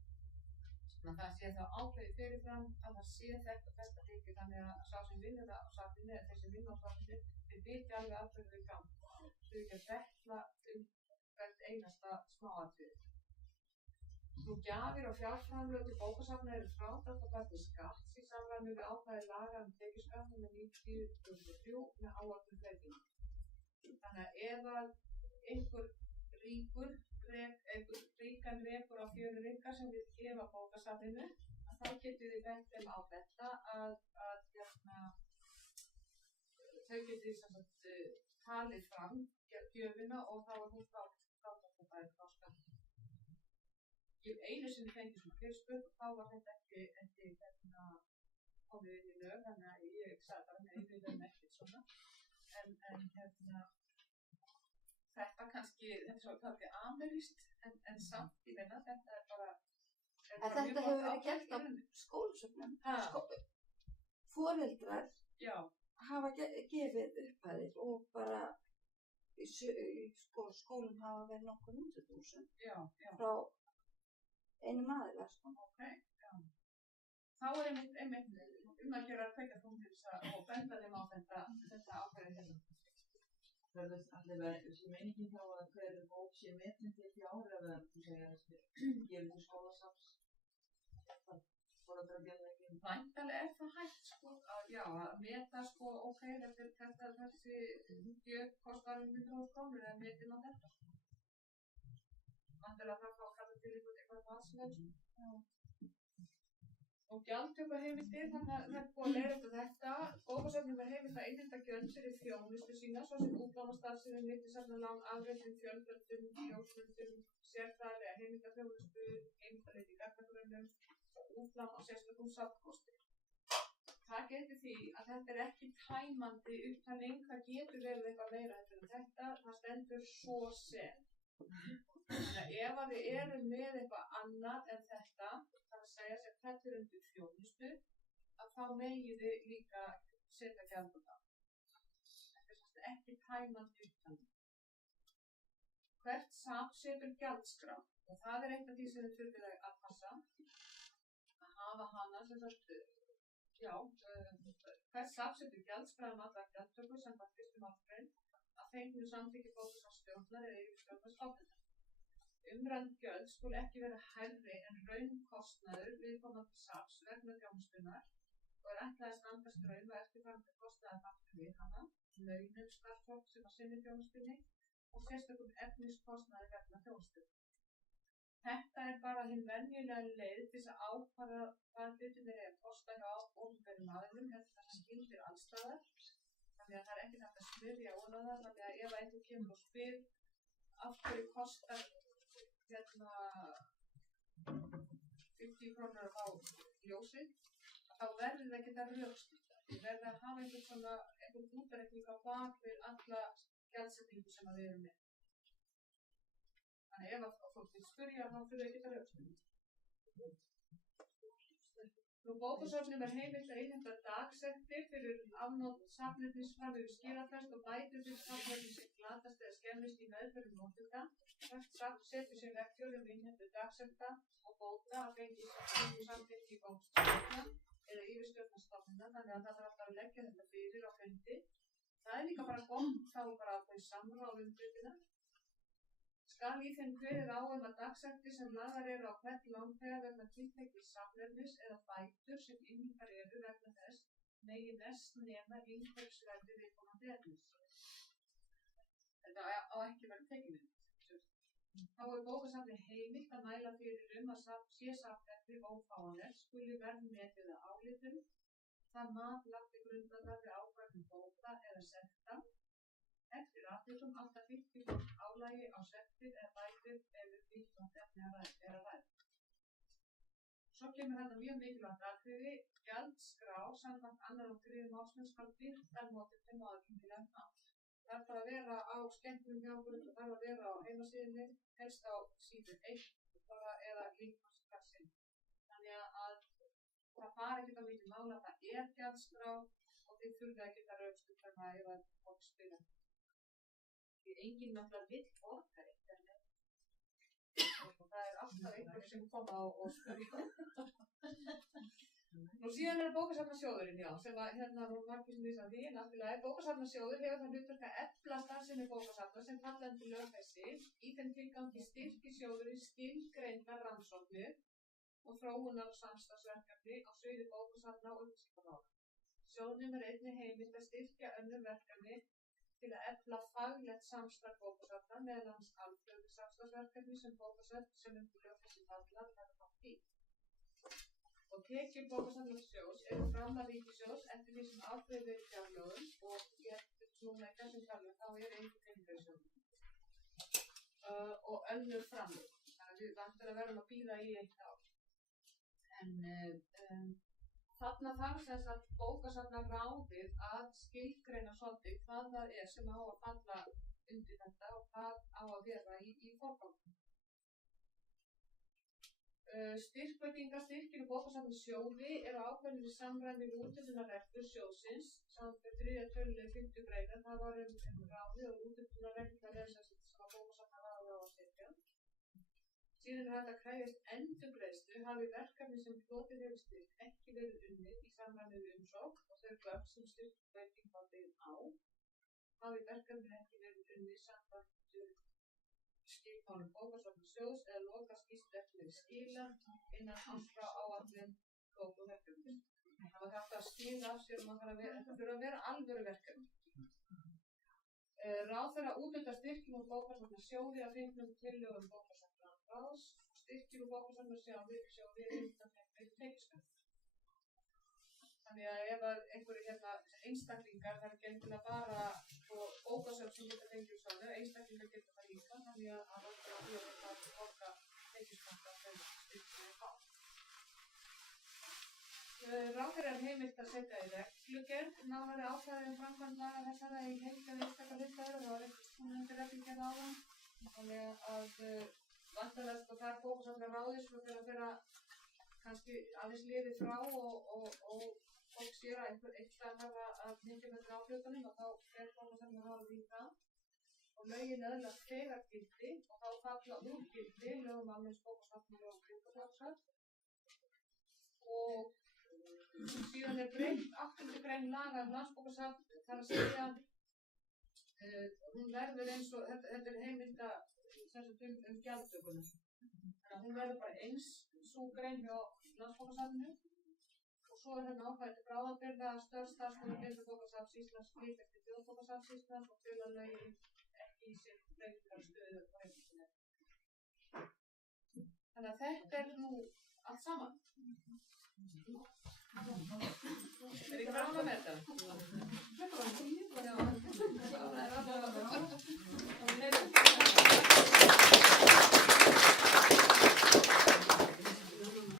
Þannig að það sé þá ákveðið fyrirfram að það sé þetta þykir þannig að sá sem vinnur á safninu eða þeir sem vinna á safninu þeir viti alveg alveg við gang. Þau ekki að betla hvert einasta smáatriði. Nú gjafir og fjárframlög til bókasafna eru frádrátt á bæði skatts í samræmi við ákvæði laga tekjuskatt nr. 90/2003 með áætlun breytingum. Þannig að ef einhver ríkur ríkan rekur á fjölur ykkar sem við gefa bókasafninu, að þá getum við bent þeim á þetta að þau getur talið fram gjöfina og þá er hún frádráttarbær frá skatti. Ég einu sinni fengið svona fyrirspurn og þá var þetta ekki komið inn í lög, þannig að ég sagði bara nei, við verðum ekkert svona. En þetta kannski, þetta er svo talið amerískt, en samt í meina, þetta er bara En þetta hefur verið gert á skólasöfnum. Foreldrar hafa gefið upphæðir og bara skólinn hafa verið nokkur 100.000 frá einum aðila. Okay, þá er einmitt að gera að kveikja punktir og benda þeim á þetta ákveðið hérna. Það er allir verið, þessi meiningin þá að hver bók sé metin til fjár eða þú segir að gefið til skólasafns Væntanlega er það hægt að meta ok, þessi gjöf kostar 100.000 krónur eða metin á þetta. Væntanlega það fá kalla til eitthvað matsmenn. Og gjaldtökuheimildir, þannig að það er búið að leiðrétta þetta. Bókasöfnum er heimilt að innheimta gjöld fyrir þjónustu sína, svo sem útlánastarfsemi, nytjasafnalán, afritun, fjölböndum, ljósmyndum, sérfræðilega heimildaþjónustu, heimildarleit í gagnagrunnum, útlán og sérstökum safnkosti. Það getur því að þetta er ekki tæmandi upptalning, það getur verið eitthvað meira en þetta, það stendur svo sem. Þannig að ef að við erum með eitthvað annað en þetta, það að segja sem fellur undir þjónustu, að þá megið við líka setja gjald á það. Þetta er svolítið ekki tæmandi upptalning. Hvert safn setur gjaldskrá og það er eitt af því sem við þurfum að passa. Hafa hana sem sagt, hvert safn setur gjaldskrá alla gjaldtöku samkvæmt 1. málsgrein að fengnu samþykki bókasafnsstjórnar eða yfirstjórnar stofnunar. Umrædd gjöld skulu ekki vera hærri en raunkostnaður viðkomandi safns vegna þjónustunnar og er ætlað að standa straum og eftirfarandi kostnaðarþáttum við hana, launum starfsfólks sem að sinni þjónustunni og sérstökum efniskostnaði vegna þjónustunni. Þetta er bara hinn venjulega leið til að ákvarða hvað hlutirnir er að kosta hjá opinberum aðilum, þetta sem gildir alls staðar. Þannig að það er ekki hægt að smyrja ofan á það, þannig að ef einhver kemur og spyr af hverju kostar 50 krónur að fá ljósið, þá verður það geta rökstutt. Við verðum að hafa einhvern útreikning á bak við alla gjaldsetningu sem við erum með. Þannig ef að fólk vil spyrja þá fyrir að geta rökstutt. Bókasöfnum er heimilt að innheimta dagsektir fyrir afnot safnefnis fram yfir skilafrest og bætur fyrir safnefnis sem glatast eða skemmist í meðferðum notenda. Hvert safn setur sér reglur innheimtu dagsekta og bóta að fengi samþykki í bókasafnina eða yfirstjórnarstofnina, þannig að það þarf alltaf að leggja þetta fyrir á fundi. Það er líka bara gott þá bara að þau samráð hlutina. Skal í þeim kveðið á að dagsektir sem lagðar eru á hvern lánþega vegna tiltekins safnefnis eða bætur sem innheimtar eru vegna þess megi mest nema innkaupsverði viðkomandi efnis. Þetta á ekki verið tekinni. Þá er bókasafni heimilt að mæla fyrir að sé safnefni ófáanlegt skuli verðmetið að álitum, það mat lagt til grundvallar við ákvörðun bóta eða sekta. Eftir atvikum alltaf 50% álagi á sektir eða bætur ef viðkomandi efni er að ræða. Svo kemur þetta mjög mikilvægt atriði, gjaldskrá samkvæmt 2. og 3. málsgrein skal birta notendum á aðgengilegan hátt. Það þarf að vera á skemmtunum hjá okkur, það þarf að vera á heimasíðunni, helst á síðu 1 eða líkmarsklassinn. Þannig að það fari ekkert á mikið mála, það er gjaldskrá og þið þurfið að geta rökstutt þarna ef að fólk spila. Því enginn náttúrulega vill borga eitt, og það er alltaf einhver sem koma og spyrja. Nú síðan er bókasafnasjóðurinn, sem að voru margir sem vísa því, náttúrulega bókasafnasjóður hefur það hlutverk að efla starfsemi bókasafna sem falla undir lög þessi, í þeim tilgangi styrkir sjóðurinn skilgreindar rannsóknir og þróunar og samstarfsverkefni á sviði bókasafna og upplýsingamála. Sjóðnum er einnig heimilt að styrkja önnur verkefni til að efla faglegt samstarf bókasafna meðal annars alþjóðleg samstarfsverkefni sem bókasöfn sem lög þessi falla taka þátt í. Og tekjur bókasafnasjóðs eru framlag ríkissjóðs eftir því sem ákveðið er í fjárlögum og núna í þessum fjárlögum þá er einhver heilbrigðissjóður og önnur framlög. Þannig að við vantilega verðum að bíða í eitt ár. En þarna þarf sem sagt bókasafnaráðið að skilgreina svolítið hvað það er sem á að falla undir þetta og hvað á að vera í forgangi. Styrkveitingar styrkir og bókasafnasjóði eru ákveðnir í samræmi við úthlutunarreglur sjóðsins samanber 3. tölulið 5. greinar. Það var ráðið og úthlutunarreglur er sem að bókasafnaráðið á að setja. Síðan er hægt að krefjast endurgreiðslu hafi verkefni sem hlotið hefur styrk ekki verið unnið í samræmi við umsókn og þau gögn sem styrkveiting var byggð á hafi verkefni ekki verið unnið samkvæmt skilmálum bókasafnasjóðs eða lokaskýrslu ekki verið skilað innan árs frá áætlun lokaverkefnis. Það var hægt að skila af sér og þetta þurfa að vera alvöru verkefni. Ráðherra úthlutar styrkjum úr bókasafnasjóði að fengnum tillögum bókasafnaráðs og styrkjum úr bókasafnasjóði er undanþegnir tekjuskatt. Þannig að ef einhverju einstaklingar, það er ekki endilega bara bókasöfn sem geta fengið sjóði, einstaklingar geta það líka, þannig að það er að borga tekjuskatt af þeim styrkjum er fá. Ráðherra er heimilt að setja í reglugerð nánari ákvæði framkvæmd laga þessara í heildarlega einstakar hluttaður og það var einhvers konar reglugerð áðan. Þannig að vantarlega það er bókasafnaráðið sem fyrir að vera kannski aðeins liðið frá og fólk sér að eitthvað hafa að hengja með áhlutunum og þá fer bókasafnaráðið í það. Og lögin öðlast þegar gildi og þá falla úr gildi lögum almenns bókasafna og bókasafn. Og síðan er breytt 8. grein laga landsbókasafn, þar að segja hún verður eins og þetta er heimilda gjaldtökunum. Þannig að hún verður bara eins sú grein hjá landsbókasafninu og svo er hérna ákvæði til bráðabirgða að störf starfsmanna deildarbókasafns Íslands flyt eftir þjóðbókasafns Íslands og fela lögin ekki í sér breytingar stöðu og heimildinni. Þannig að þetta er nú allt saman. Er ekki fram að með þetta?